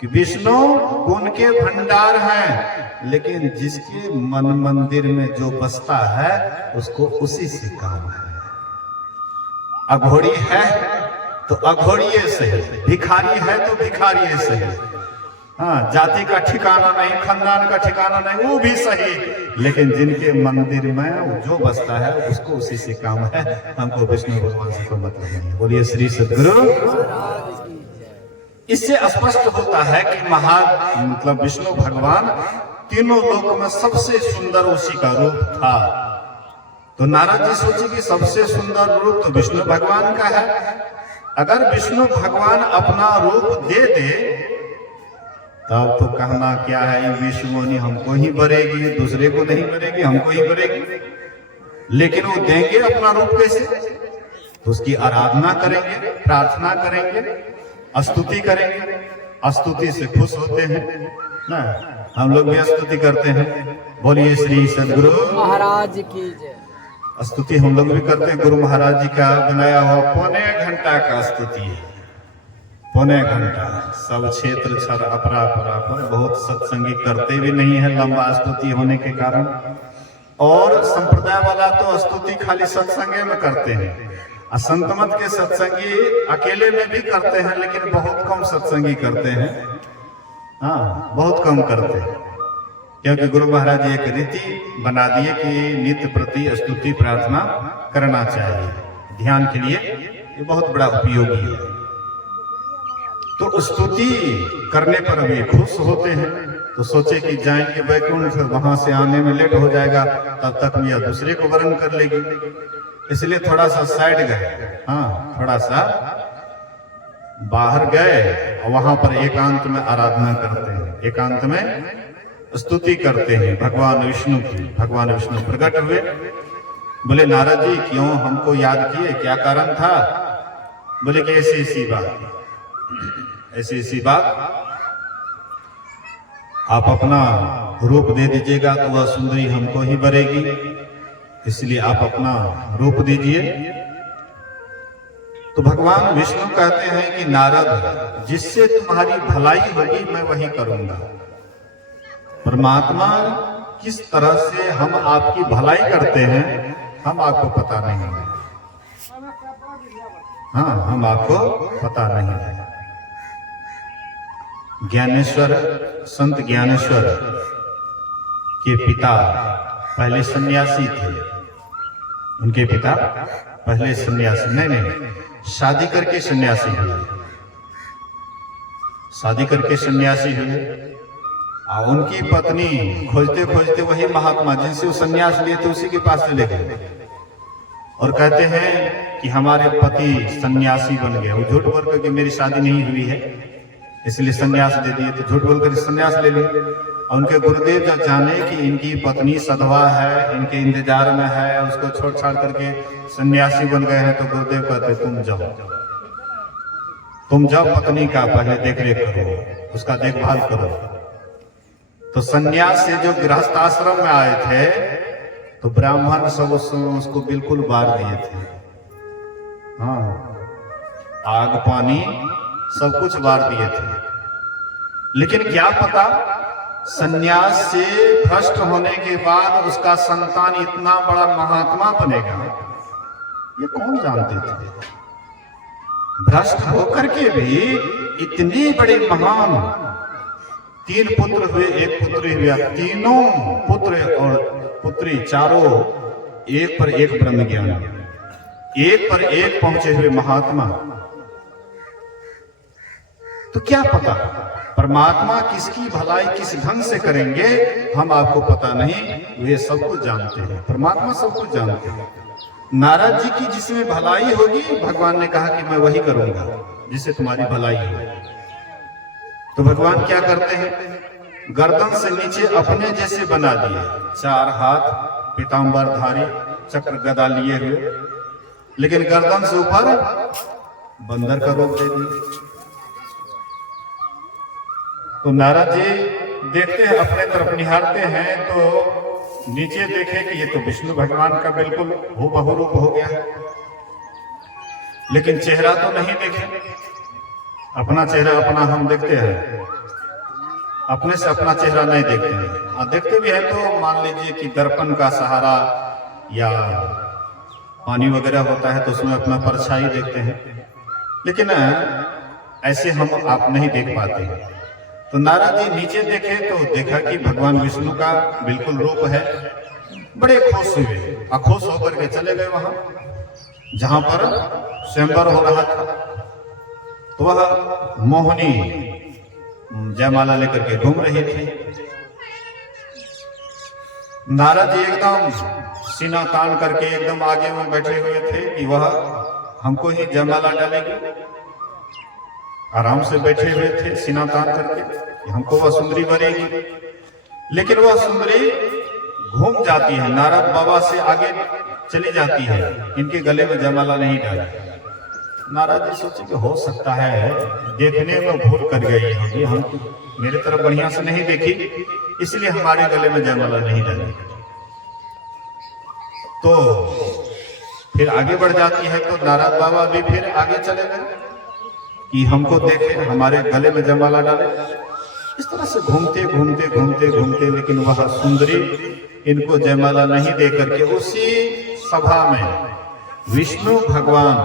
कि विष्णु गुण के भंडार हैं, लेकिन जिसके मन मंदिर में जो बसता है उसको उसी से काम है। अघोरी है तो अघोरिये सही, भिखारी है तो भिखारी सही, हाँ, जाति का ठिकाना नहीं, खानदान का ठिकाना नहीं, वो भी सही, लेकिन जिनके मंदिर में जो बसता है उसको उसी से काम है। हमको विष्णु भगवान से कोई मतलब नहीं है। बोलिए श्री सद्गुरु। इससे स्पष्ट होता है कि मतलब विष्णु भगवान तीनों लोक में सबसे सुंदर उसी का रूप था। तो नारद जी सोचे कि सबसे सुंदर रूप तो विष्णु भगवान का है। अगर विष्णु भगवान अपना रूप दे दे तब तो कहना क्या है, विष्णुनी हमको ही बरेगी, दूसरे को नहीं बरेगी, हमको ही बरेगी। लेकिन वो देंगे अपना रूप कैसे? तो उसकी आराधना करेंगे, प्रार्थना करेंगे, स्तुति करेंगे। स्तुति से खुश होते हैं ना, हम लोग भी स्तुति करते हैं। बोलिए श्री सद्गुरु महाराज की जय। स्तुति हम लोग भी करते हैं। गुरु महाराज जी का बनाया हुआ 1.25 घंटा का स्तुति है, 1.25 घंटा। सब क्षेत्र छर अपरा पर बहुत सत्संगी करते भी नहीं है लंबा स्तुति होने के कारण, और संप्रदाय वाला तो स्तुति खाली सत्संगे में करते हैं। संत मत के सत्संगी अकेले में भी करते हैं, लेकिन बहुत कम सत्संगी करते हैं। हाँ, बहुत कम करते हैं, क्योंकि गुरु महाराज जी एक रीति बना दिए कि नित्य प्रति स्तुति प्रार्थना करना चाहिए। ध्यान के लिए ये बहुत बड़ा उपयोगी है। तो स्तुति करने पर वे खुश होते हैं, तो सोचे कि जाएंगे वैकुंठ, वहां से आने में लेट हो जाएगा, तब तक यह दूसरे को वरण कर लेगी, इसलिए थोड़ा सा साइड गए। हाँ, थोड़ा सा बाहर गए और वहां पर एकांत में आराधना करते हैं, एकांत में स्तुति करते हैं भगवान विष्णु की। भगवान विष्णु प्रकट हुए, बोले नारद जी क्यों हमको याद किए, क्या कारण था? बोले कि ऐसी ऐसी बात, ऐसी ऐसी बात, आप अपना रूप दे दीजिएगा तो वह सुंदरी हमको ही बरेगी, इसलिए आप अपना रूप दीजिए। तो भगवान विष्णु कहते हैं कि नारद, जिससे तुम्हारी भलाई होगी मैं वही करूंगा। परमात्मा किस तरह से हम आपकी भलाई करते हैं हम आपको पता नहीं है। हाँ, हम आपको पता नहीं है। ज्ञानेश्वर, संत ज्ञानेश्वर के पिता पहले सन्यासी थे। उनके पिता पहले सन्यासी नहीं, शादी करके सन्यासी हुए। शादी करके सन्यासी हुए और उनकी पत्नी खोजते खोजते वही महात्मा जिनसे वो संन्यास लिए थे उसी के पास चले गए और कहते हैं कि हमारे पति सन्यासी बन गए। वो झूठ बोल कर कि मेरी शादी नहीं हुई है इसलिए सन्यास दे दिए, तो झूठ बोलकर सन्यास ले लिए। और उनके गुरुदेव जब जाने कि इनकी पत्नी सधवा है, इनके इंतजार में है, उसको छोड़ छाड़ करके सन्यासी बन गए हैं, तो गुरुदेव कहते तुम जाओ पत्नी का पहले देख रेख करो, उसका देखभाल करो। तो सन्यास से जो गृहस्थ आश्रम में आए थे तो ब्राह्मण सब उसको बिल्कुल बार दिए थे। हाँ, आग पानी सब कुछ बार दिए थे। लेकिन क्या पता सन्यास से भ्रष्ट होने के बाद उसका संतान इतना बड़ा महात्मा बनेगा, ये कौन जानते थे। भ्रष्ट होकर के भी इतने बड़े महान, 3 पुत्र हुए, 1 पुत्री हुआ, तीनों पुत्र और पुत्री चारों एक पर एक ब्रह्म ज्ञान, एक पर एक पहुंचे हुए महात्मा। तो क्या पता परमात्मा किसकी भलाई किस ढंग से करेंगे हम आपको पता नहीं, वे सब कुछ जानते हैं, परमात्मा सब कुछ जानते हैं। नारद जी की जिसमें भलाई होगी भगवान ने कहा कि मैं वही करूंगा जिससे तुम्हारी भलाई हो। तो भगवान क्या करते हैं, गर्दन से नीचे अपने जैसे बना दिए, 4 हाथ पीतांबरधारी चक्र गदा लिए हुए, लेकिन गर्दन से ऊपर बंदर का रूप दे दिए। तो नारद जी देखते हैं, अपने तरफ निहारते हैं तो नीचे देखे कि ये तो विष्णु भगवान का बिल्कुल हूबहू रूप हो गया है, लेकिन चेहरा तो नहीं देखे। अपना चेहरा अपना हम देखते हैं, अपने से अपना चेहरा नहीं देखते हैं। और देखते भी हैं तो मान लीजिए कि दर्पण का सहारा या पानी वगैरह होता है तो उसमें अपना परछाई देखते हैं, लेकिन ऐसे हम आप नहीं देख पाते। तो नारद जी नीचे देखे तो देखा कि भगवान विष्णु का बिल्कुल रूप है। बड़े खुश हुए और खुश होकर के चले गए वहां जहां पर स्वयंवर हो रहा था। तो वह मोहिनी जयमाला लेकर के घूम रही थी। नारद जी एकदम सीना तान करके एकदम आगे में बैठे हुए थे कि वह हमको ही जयमाला डालेगी। आराम से बैठे हुए थे सीना तान करके, हमको वह सुंदरी बनेगी। लेकिन वह सुंदरी घूम जाती है, नारद बाबा से आगे चली जाती है, इनके गले में जयमाला नहीं डाला। नारद जी सोचे कि हो सकता है देखने में भूल कर गई होगी, हम मेरे तरफ बढ़िया से नहीं देखी इसलिए हमारे गले में जयमाला नहीं डाली। तो फिर आगे बढ़ जाती है तो नारद बाबा भी फिर आगे चले गए कि हमको देखे, हमारे गले में जयमाला डाले। इस तरह से घूमते घूमते घूमते घूमते, लेकिन वह सुंदरी इनको जयमाला नहीं दे करके उसी सभा में विष्णु भगवान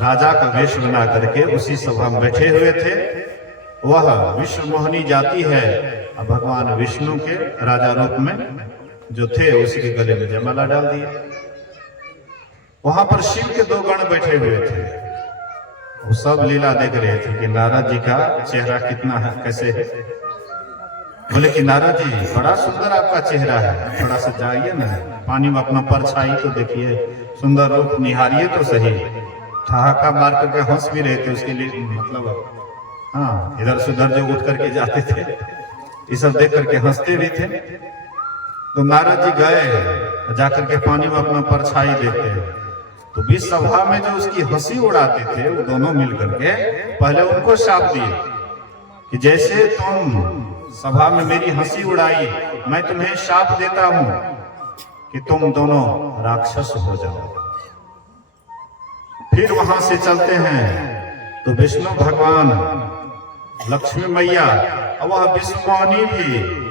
राजा का वेश बना करके उसी सभा में बैठे हुए थे। वह विश्व मोहिनी जाती है और भगवान विष्णु के राजा रूप में जो थे उसी के गले में जयमाला डाल दिए। वहां पर शिव के 2 गण बैठे हुए थे, वो सब लीला देख रहे थे कि नारद जी का चेहरा कितना है, कैसे है। बोले कि नारद जी बड़ा सुंदर आपका चेहरा है, थोड़ा सा जाइए ना पानी में अपना परछाई तो देखिए, सुंदर रूप निहारिए तो सही। ठहाका मार करके हंस भी रहे थे, उसके लिए मतलब हाँ इधर से उधर जो उठ करके जाते थे ये सब देख करके हंसते भी थे। तो नारद जी गए जाकर के पानी में अपना परछाई देखते हैं तो बीच सभा में जो उसकी हंसी उड़ाते थे वो दोनों मिल करके पहले उनको शाप दिए कि जैसे तुम सभा में मेरी हंसी उड़ाई, मैं तुम्हें शाप देता हूं कि तुम दोनों राक्षस हो जाओ। फिर वहां से चलते हैं तो विष्णु भगवान, लक्ष्मी मैया और वह विष्णुवाणी भी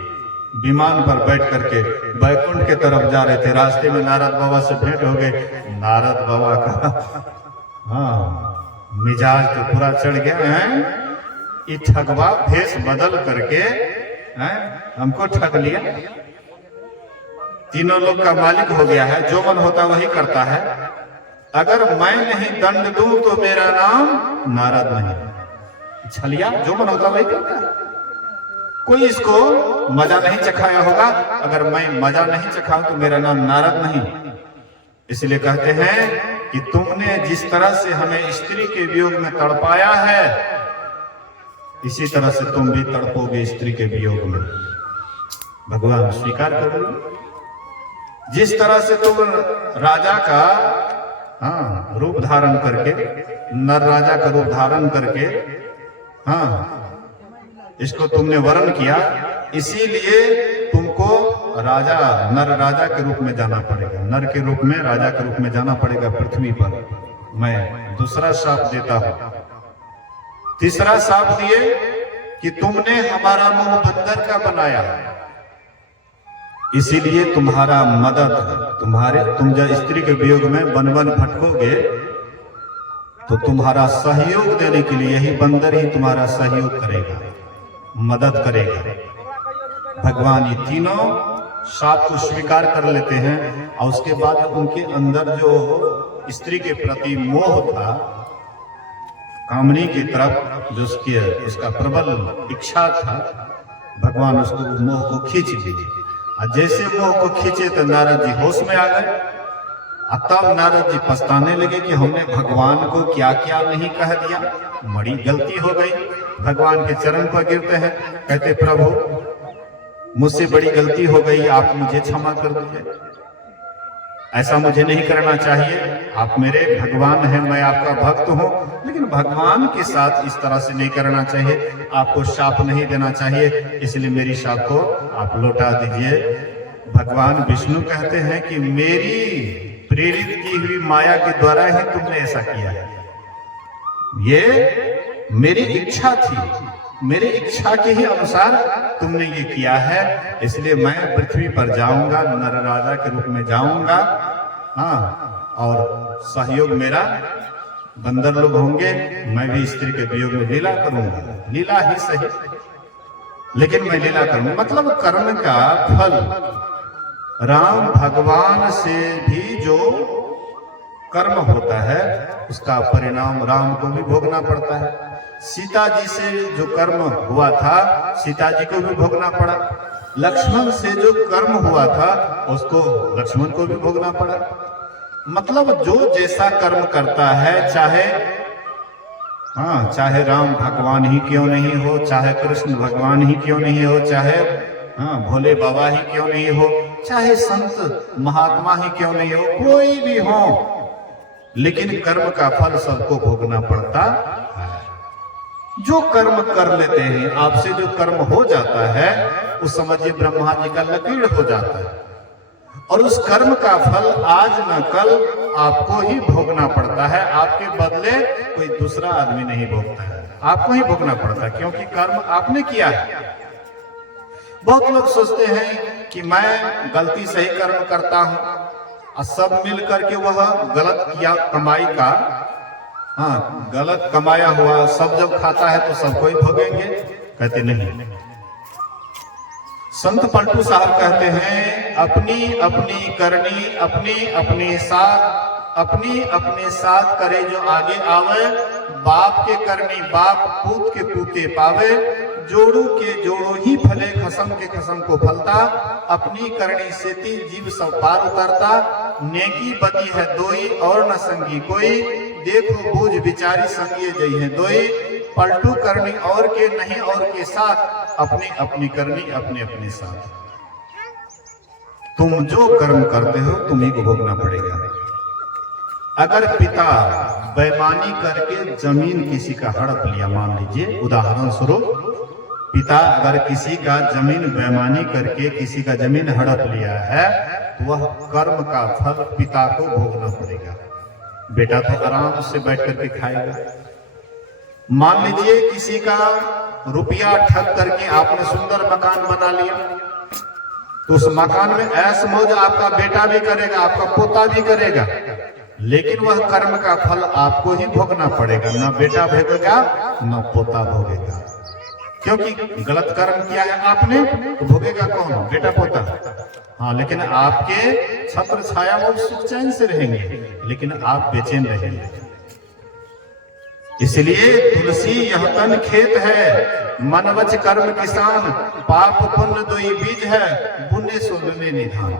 विमान पर बैठ करके बैकुंठ के तरफ जा रहे थे। रास्ते में नारद बाबा से भेंट हो गए। नारद बाबा का हाँ मिजाज तो पूरा चढ़ गया है, ये ठगवा भेष बदल करके हमको ठग लिया। तीनों लोग का मालिक हो गया है, जो मन होता वही करता है। अगर मैं नहीं दंड दूं तो मेरा नाम नारद नहीं। छलिया जो मन होता वही करता है। कोई इसको मजा नहीं चखाया होगा। अगर मैं मजा नहीं चखाऊं तो मेरा नाम नारद नहीं। इसलिए कहते हैं कि तुमने जिस तरह से हमें स्त्री के वियोग में तड़पाया है, इसी तरह से तुम भी तड़पोगे स्त्री के वियोग में। भगवान स्वीकार कर लो। जिस तरह से तुम राजा का रूप धारण करके, नर राजा का रूप धारण करके इसको तुमने वर्ण किया, इसीलिए तुमको राजा, नर राजा के रूप में जाना पड़ेगा, नर के रूप में, राजा के रूप में जाना पड़ेगा पृथ्वी पर। मैं दूसरा शाप देता हूं। तीसरा शाप दिए कि तुमने हमारा मुंह बंदर का बनाया, इसीलिए तुम्हारा मदद, तुम जब स्त्री के वियोग में वन वन भटकोगे तो तुम्हारा सहयोग देने के लिए यही बंदर ही तुम्हारा सहयोग करेगा, मदद करेगा। भगवान ये तीनों शाप को स्वीकार कर लेते हैं और उसके बाद उनके अंदर जो स्त्री के प्रति मोह था, कामनी की तरफ जो उसका प्रबल इच्छा था, भगवान उसको मोह को खींच लिए। और जैसे मोह को खींचे तो नारद जी होश में आ गए। और तब नारद जी पछताने लगे कि हमने भगवान को क्या क्या नहीं कह दिया, बड़ी गलती हो गई। भगवान के चरण पर गिरते हैं, कहते प्रभु मुझसे बड़ी गलती हो गई, आप मुझे क्षमा कर दीजिए, ऐसा मुझे नहीं करना चाहिए। आप मेरे भगवान हैं, मैं आपका भक्त हूं, लेकिन भगवान के साथ इस तरह से नहीं करना चाहिए, आपको शाप नहीं देना चाहिए, इसलिए मेरी शाप को आप लौटा दीजिए। भगवान विष्णु कहते हैं कि मेरी प्रेरित की हुई माया के द्वारा ही तुमने ऐसा किया है, ये मेरी इच्छा थी, मेरी इच्छा के ही अनुसार तुमने ये किया है, इसलिए मैं पृथ्वी पर जाऊंगा, नर राजा के रूप में जाऊंगा, और सहयोग मेरा बंदर लोग होंगे, मैं भी स्त्री के वियोग में लीला करूंगा, लीला ही सही, लेकिन मैं लीला करूंगा। मतलब कर्म का फल, राम भगवान से भी जो कर्म होता है उसका परिणाम राम को भी भोगना पड़ता है। सीता जी से जो कर्म हुआ था सीता जी को भी भोगना पड़ा, लक्ष्मण से जो कर्म हुआ था उसको लक्ष्मण को भी भोगना पड़ा। मतलब जो जैसा कर्म करता है, चाहे राम भगवान ही क्यों नहीं हो, चाहे कृष्ण भगवान ही क्यों नहीं हो, चाहे भोले बाबा ही क्यों नहीं हो, चाहे संत महात्मा ही क्यों नहीं हो, कोई भी हो, लेकिन कर्म का फल सबको भोगना पड़ता है। जो कर्म कर लेते हैं, आपसे जो कर्म हो जाता है उस समझिए ब्रह्मा जी का लकीर हो जाता है, और उस कर्म का फल आज न कल आपको ही भोगना पड़ता है। आपके बदले कोई दूसरा आदमी नहीं भोगता है, आपको ही भोगना पड़ता है, क्योंकि कर्म आपने किया है। बहुत लोग सोचते हैं कि मैं गलती से ही कर्म करता हूं और सब मिल करके वह गलत किया कमाई का, गलत कमाया हुआ सब जब खाता है तो सबको ही भोगेंगे। कहते नहीं, संत पलटू साहब कहते हैं अपनी अपनी करनी अपनी अपने साथ करे जो आगे आवे, बाप के करनी बाप पूत के पूते पावे, जोड़ू के जोड़ो ही फले खसम के खसम को फलता, अपनी करनी सेती जीव सब पार उतरता, नेकी बदी है दोई और न संगी कोई, देखो बूझ विचारी संगी जई है दोई, पलटू करनी और के नहीं और के साथ, अपनी अपनी करनी अपने अपने साथ। तुम जो कर्म करते हो तुम्ही को भोगना पड़ेगा। अगर पिता बेईमानी करके जमीन किसी का हड़प लिया, मान लीजिए उदाहरण स्वरूप, पिता अगर किसी का जमीन बेईमानी करके किसी का जमीन हड़प लिया है तो वह कर्म का फल पिता को भोगना पड़ेगा। बेटा तो आराम से बैठ करके खाएगा। मान लीजिए किसी का रुपया ठग करके आपने सुंदर मकान बना लिया, तो उस मकान में ऐश मौज आपका बेटा भी करेगा, आपका पोता भी करेगा, लेकिन वह कर्म का फल आपको ही भोगना पड़ेगा। न बेटा भोगेगा न पोता भोगेगा, क्योंकि गलत कर्म किया है आपने, तो भोगेगा कौन? बेटा पोता। हाँ, लेकिन आपके छत्र छाया वो सुख चैन से रहेंगे, लेकिन आप बेचैन रहेंगे। इसलिए तुलसी यह तन खेत है, मन वच कर्म किसान, पाप पुण्य दोई बीज है, बुने सोलने निधान।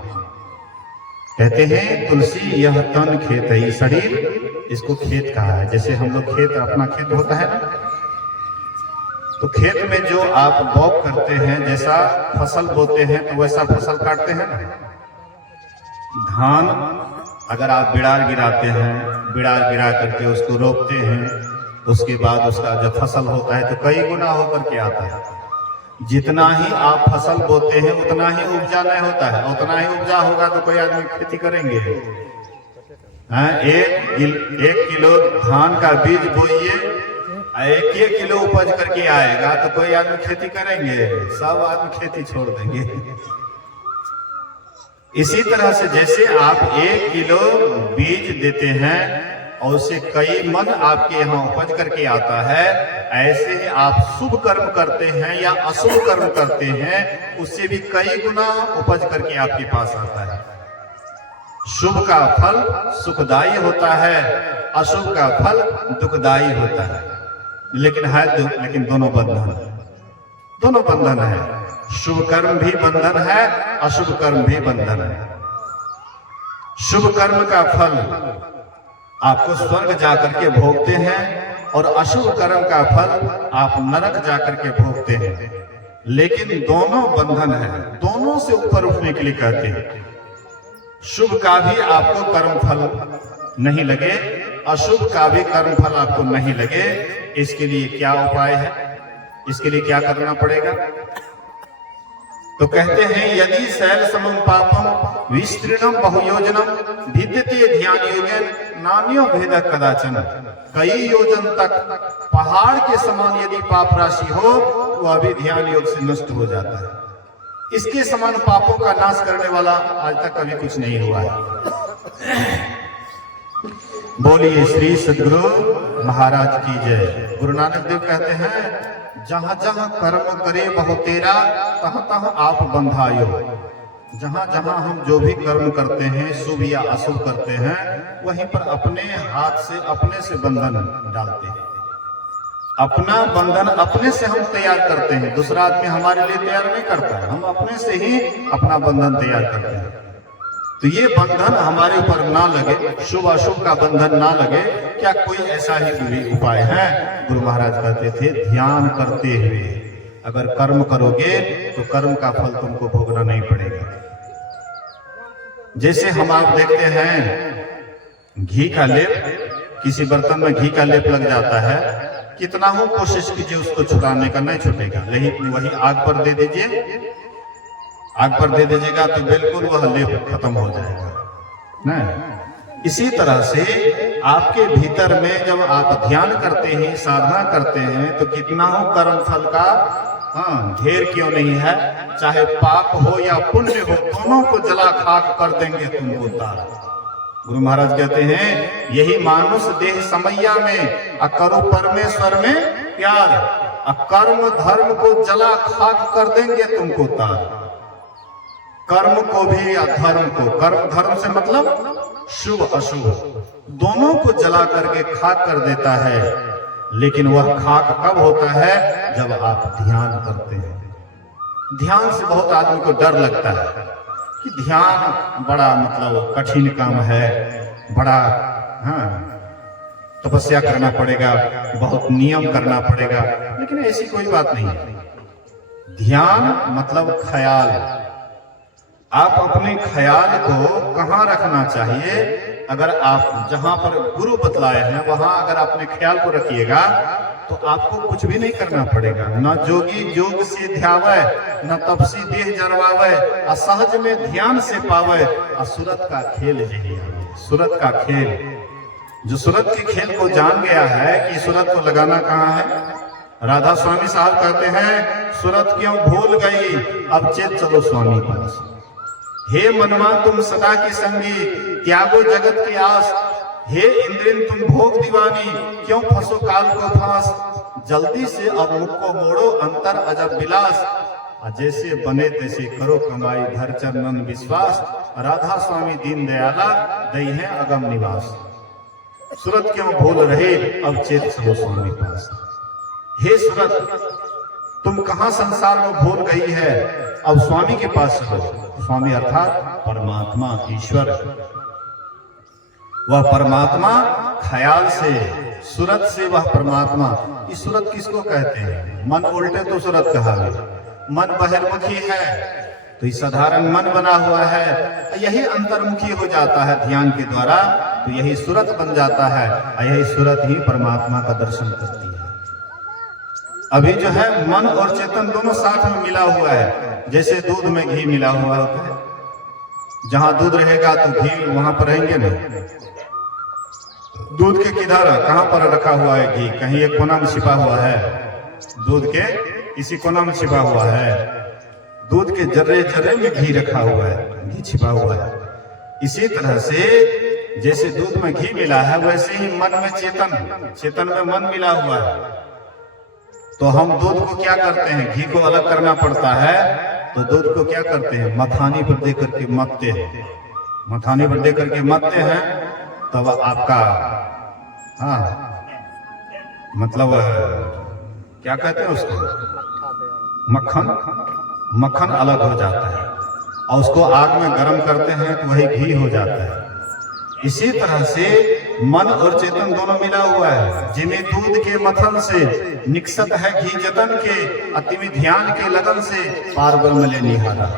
कहते हैं तुलसी यह तन खेत है, ये शरीर इसको खेत कहा है। जैसे हम लोग खेत, अपना खेत होता है ना, तो खेत में जो आप बौग करते हैं, जैसा फसल बोते हैं तो वैसा फसल काटते हैं ना। धान अगर आप बिड़ार गिराते हैं, बिड़ार गिरा करके उसको रोपते हैं, उसके बाद उसका जब फसल होता है तो कई गुना होकर के आता है। जितना ही आप फसल बोते हैं उतना ही उपजा नहीं होता है, उतना ही उपजा होगा तो कोई आदमी खेती करेंगे। हाँ, एक किलो धान का बीज बोइए, 1 किलो उपज करके आएगा तो कोई आदमी खेती करेंगे? सब आदमी खेती छोड़ देंगे। इसी तरह से जैसे आप 1 किलो बीज देते हैं और उससे कई मन आपके यहाँ उपज करके आता है, ऐसे ही आप शुभ कर्म करते हैं या अशुभ कर्म करते हैं, उससे भी कई गुना उपज करके आपके पास आता है। शुभ का फल सुखदायी होता है, अशुभ का फल दुखदायी होता है। लेकिन दोनों बंधन है। शुभ कर्म भी बंधन है, अशुभ कर्म भी बंधन है। शुभ कर्म का फल आपको स्वर्ग जाकर के भोगते हैं और अशुभ कर्म का फल आप नरक जाकर के भोगते हैं। लेकिन दोनों बंधन है, दोनों से ऊपर उठने के लिए कहते हैं। शुभ का भी आपको कर्म फल नहीं लगे, अशुभ का भी कर्म फल आपको नहीं लगे, इसके लिए क्या उपाय है, इसके लिए क्या करना पड़ेगा? तो कहते हैं यदि शैल समम पापम विस्तृणम बहुयोजनम भिद्यते ध्यान योगेन नान्यो भेद कदाचन। कई योजन तक पहाड़ के समान यदि पाप राशि हो तो अभी ध्यान योग से नष्ट हो जाता है। इसके समान पापों का नाश करने वाला आज तक कभी कुछ नहीं हुआ है। बोलिए श्री सद्गुरु महाराज की जय। गुरु नानक देव कहते हैं जहां जहां कर्म करे बहु तेरा, तहां तहां आप बंधायो। जहां जहां हम जो भी कर्म करते हैं, शुभ या अशुभ करते हैं, वहीं पर अपने हाथ से अपने से बंधन डालते हैं। अपना बंधन अपने से हम तैयार करते हैं, दूसरा आदमी हमारे लिए तैयार नहीं करता है, हम अपने से ही अपना बंधन तैयार करते हैं। तो ये बंधन हमारे ऊपर ना लगे, शुभ अशुभ का बंधन ना लगे, क्या कोई ऐसा ही भी उपाय है? गुरु महाराज कहते थे ध्यान करते हुए अगर कर्म करोगे तो कर्म का फल तुमको भोगना नहीं पड़ेगा। जैसे हम आप देखते हैं घी का लेप, किसी बर्तन में घी का लेप लग जाता है, कितना हो कोशिश कीजिए उसको छुड़ाने का, नहीं छूटेगा। लेकिन वही आग पर दे दीजिए, आग पर दे दीजिएगा तो बिल्कुल वह लेप खत्म हो जाएगा ना। इसी तरह से आपके भीतर में जब आप ध्यान करते हैं, साधना करते हैं, तो कितना हो कर्म फल का ढेर क्यों नहीं है, चाहे पाप हो या पुण्य हो, दोनों को जला खाक कर देंगे तुमको तार। गुरु महाराज कहते हैं यही मानुष देह समैया में अकरो परमेश्वर में प्यार, कर्म धर्म को जला खाक कर देंगे तुमको तार। कर्म को भी या धर्म को, कर्म धर्म से मतलब शुभ अशुभ दोनों को जला करके खाक कर देता है। लेकिन वह खाक कब होता है? जब आप ध्यान करते हैं। ध्यान से बहुत आदमी को डर लगता है कि ध्यान बड़ा मतलब कठिन काम है, बड़ा तपस्या करना पड़ेगा, बहुत नियम करना पड़ेगा। लेकिन ऐसी कोई बात नहीं है। ध्यान मतलब ख्याल। आप अपने ख्याल को कहाँ रखना चाहिए? अगर आप जहां पर गुरु बतलाए हैं वहां अगर अपने ख्याल को रखिएगा तो आपको कुछ भी नहीं करना पड़ेगा। न जोगी जोग से ध्यावे, न तपसी देह जरवावे, असहज में ध्यान से पावे, असुरत का खेल यही है। सुरत का खेल, जो सुरत के खेल को जान गया है कि सुरत को लगाना कहाँ है। राधा स्वामी साहब कहते हैं सुरत क्यों भूल गई, अब चेत चलो स्वामी पास। हे मनवा तुम सदा की संगी, त्यागो जगत की आस। हे इंद्रिन तुम भोग दीवानी, क्यों फंसो काल को फांस। जल्दी से अब मुख को मोड़ो, अंतर अजब विलास। जैसे बने तैसे करो कमाई, धर चरणन विश्वास। राधा स्वामी दीन दयाला, दई है अगम निवास। सूरत क्यों भूल रहे, अब चेत चलो स्वामी पास। हे सूरत, तुम कहां संसार में भूल गई है, अब स्वामी के पास चलो। स्वामी अर्थात परमात्मा ईश्वर, वह परमात्मा ख्याल से, सूरत से वह परमात्मा। इस सूरत किसको कहते हैं? मन उल्टे तो सूरत कहा गया। मन बहिर्मुखी है तो ये साधारण मन बना हुआ है, यही अंतर्मुखी हो जाता है ध्यान के द्वारा, तो यही सूरत बन जाता है और यही सूरत ही परमात्मा का दर्शन करती है। अभी जो है मन और चेतन दोनों साथ में मिला हुआ है, जैसे दूध में घी मिला हुआ होता है। जहां दूध रहेगा तो घी वहां पर रहेंगे ना। दूध के किधर कहां पर रखा हुआ है घी? कहीं एक कोना में छिपा हुआ है, दूध के इसी कोना में छिपा हुआ है। दूध के जर्रे जर्रे में घी रखा हुआ है, घी छिपा हुआ है। इसी तरह से जैसे दूध में घी मिला है, वैसे ही मन में चेतन, चेतन में मन मिला हुआ है। तो हम दूध को क्या करते हैं? घी को अलग करना पड़ता है, तो दूध को क्या करते हैं? मथानी पर दे करके मथते हैं, मथानी पर दे करके मथते हैं, तब आपका हाँ मतलब क्या कहते हैं उसको, मक्खन, मक्खन अलग हो जाता है और उसको आग में गर्म करते हैं तो वही घी हो जाता है। इसी तरह से मन और चेतन दोनों मिला हुआ है। जिन्हें दूध के मथन से निकसत है घी जतन के, अतिमि ध्यान के लगन से पार ब्रह्म ले निहारा।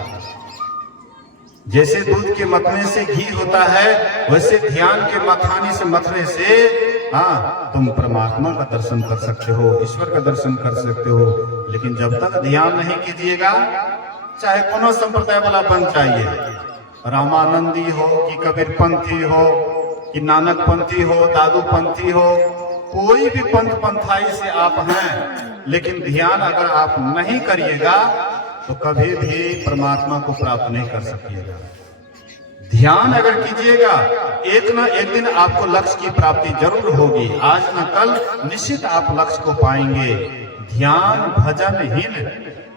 जैसे दूध के मथने से घी होता है, वैसे ध्यान के मथानी से मथने से तुम परमात्मा का दर्शन कर सकते हो, ईश्वर का दर्शन कर सकते हो। लेकिन जब तक ध्यान नहीं कीजिएगा, चाहे कोनो संप्रदाय वाला बन चाहिए, रामानंदी हो कि कबीर पंथी हो कि नानक पंथी हो, दादू पंथी हो, कोई भी पंथ पंथाई से आप हैं, लेकिन ध्यान अगर आप नहीं करिएगा तो कभी भी परमात्मा को प्राप्त नहीं कर सकिएगा। ध्यान अगर कीजिएगा, एक न एक दिन आपको लक्ष्य की प्राप्ति जरूर होगी। आज न कल निश्चित आप लक्ष्य को पाएंगे। ध्यान भजन हीन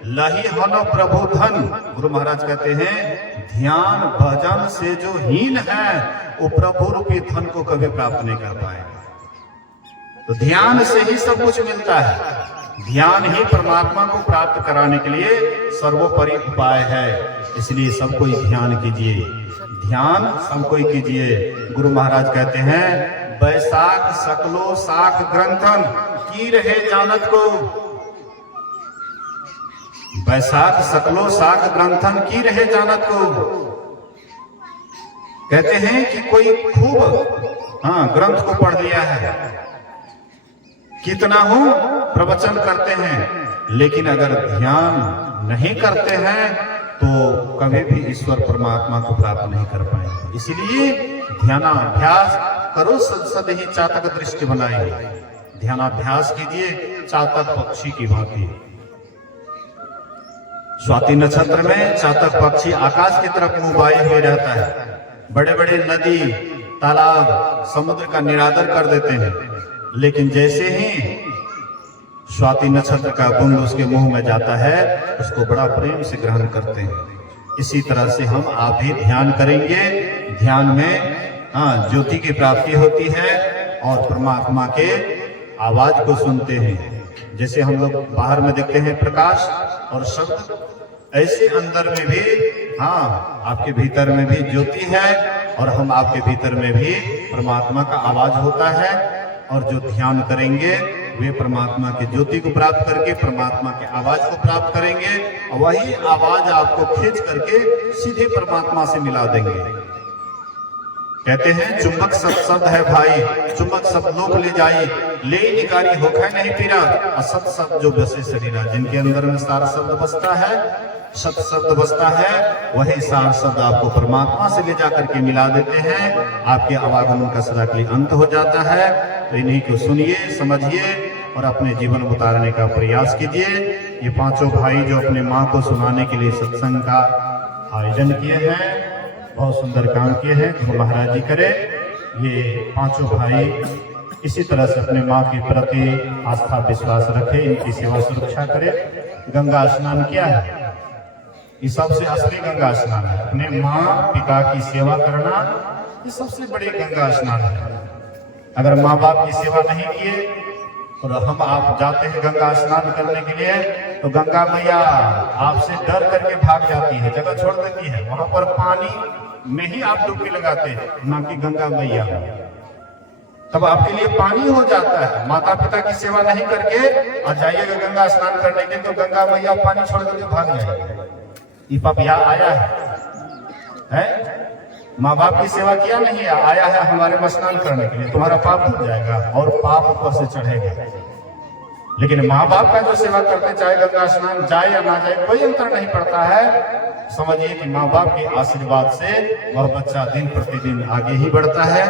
लही हलो प्रभु धन। गुरु महाराज कहते हैं, ध्यान भजन से जो हीन है वो प्रभु रूपी धन को कभी प्राप्त नहीं कर पाएगा। तो ध्यान से ही सब कुछ मिलता है। ध्यान ही परमात्मा को प्राप्त कराने के लिए सर्वोपरि उपाय है। इसलिए सब कोई ध्यान कीजिए, ध्यान सब कोई कीजिए। गुरु महाराज कहते हैं, बैसाख सकलो साख ग्रंथन की रहे जानत को। बैसाख सकलो साख ग्रंथन की रहे जानत को। कहते हैं कि कोई खूब ग्रंथ को पढ़ लिया है, कितना हो प्रवचन करते हैं, लेकिन अगर ध्यान नहीं करते हैं तो कभी भी ईश्वर परमात्मा को प्राप्त नहीं कर पाएंगे। इसलिए ध्यानाभ्यास करो, सद ही चातक दृष्टि बनाइए। ध्यानाभ्यास कीजिए चातक पक्षी की भांति। स्वाति नक्षत्र में चातक पक्षी आकाश की तरफ मुंह बाए हुए रहता है। बड़े बड़े नदी, तालाब, समुद्र का निरादर कर देते हैं, लेकिन जैसे ही स्वाति नक्षत्र का बूंद उसके मुंह में जाता है, उसको बड़ा प्रेम से ग्रहण करते हैं। इसी तरह से हम आप भी ध्यान करेंगे। ध्यान में ज्योति की प्राप्ति होती है और परमात्मा के आवाज को सुनते हैं। जैसे हम लोग बाहर में देखते हैं प्रकाश और शब्द, ऐसे अंदर में भी आपके भीतर में भी ज्योति है और हम आपके भीतर में भी परमात्मा का आवाज होता है। और जो ध्यान करेंगे वे परमात्मा की ज्योति को प्राप्त करके परमात्मा के आवाज को प्राप्त करेंगे और वही आवाज आपको खींच करके सीधे परमात्मा से मिला देंगे। कहते हैं, चुंबक सब शब्द है भाई, चुंबक सब लोग ले जाई, ले निकारी होखा नहीं पीरा, असत शब्द जो बसे शरीरा। जिनके अंदर में सारा शब्द बसता है, सत शब्द बसता है, वही सार शब्द आपको परमात्मा से ले जाकर के मिला देते हैं। आपके आवागमन का सदा के लिए अंत हो जाता है। तो इन्हीं को सुनिए, समझिए और अपने जीवन में उतारने का प्रयास कीजिए। ये पांचों भाई जो अपने माँ को सुनाने के लिए सत्संग का आयोजन किए हैं, बहुत सुंदर काम किए हैं। गुरु महाराज जी करे ये पांचों भाई इसी तरह से अपने माँ के प्रति आस्था विश्वास रखे, इनकी सेवा सुरक्षा करे। गंगा स्नान किया है, ये सबसे असली गंगा स्नान है। अपने माँ पिता की सेवा करना ये सबसे बड़ी गंगा स्नान है। अगर माँ बाप की सेवा नहीं किए और हम आप जाते हैं गंगा स्नान करने के लिए तो गंगा मैया आपसे डर करके भाग जाती है, जगह छोड़ देती है। वहां पर पानी में ही आप डुबकी लगाते हैं, ना कि गंगा मैया। तब आपके लिए पानी हो जाता है। माता पिता की सेवा नहीं करके आ जाइएगा गंगा स्नान करने के, तो गंगा मैया पानी छोड़ करके भाग जाएगी। ये पाप यहाँ आया है? माँ बाप की सेवा किया नहीं है, आया है हमारे में स्नान करने के लिए, तुम्हारा पाप धुल जाएगा और पाप ऊपर से चढ़ेगा। लेकिन माँ बाप का जो सेवा करते, चाहे गंगा स्नान जाए या ना जाए, कोई अंतर नहीं पड़ता है। समझिए कि माँ बाप के आशीर्वाद से वह बच्चा दिन प्रतिदिन आगे ही बढ़ता है।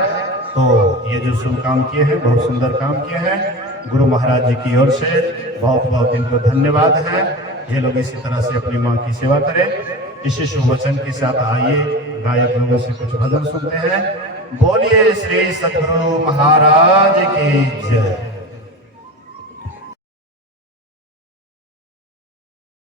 तो ये जो शुभ काम किए हैं, बहुत सुंदर काम किए हैं। गुरु महाराज जी की ओर से बहुत बहुत इनको धन्यवाद है। ये लोग इसी तरह से अपनी माँ की सेवा करें। इसी शुभ वचन के साथ आइए गायक लोगों से कुछ भजन सुनते हैं। बोलिए श्री सद्गुरु महाराज की जय।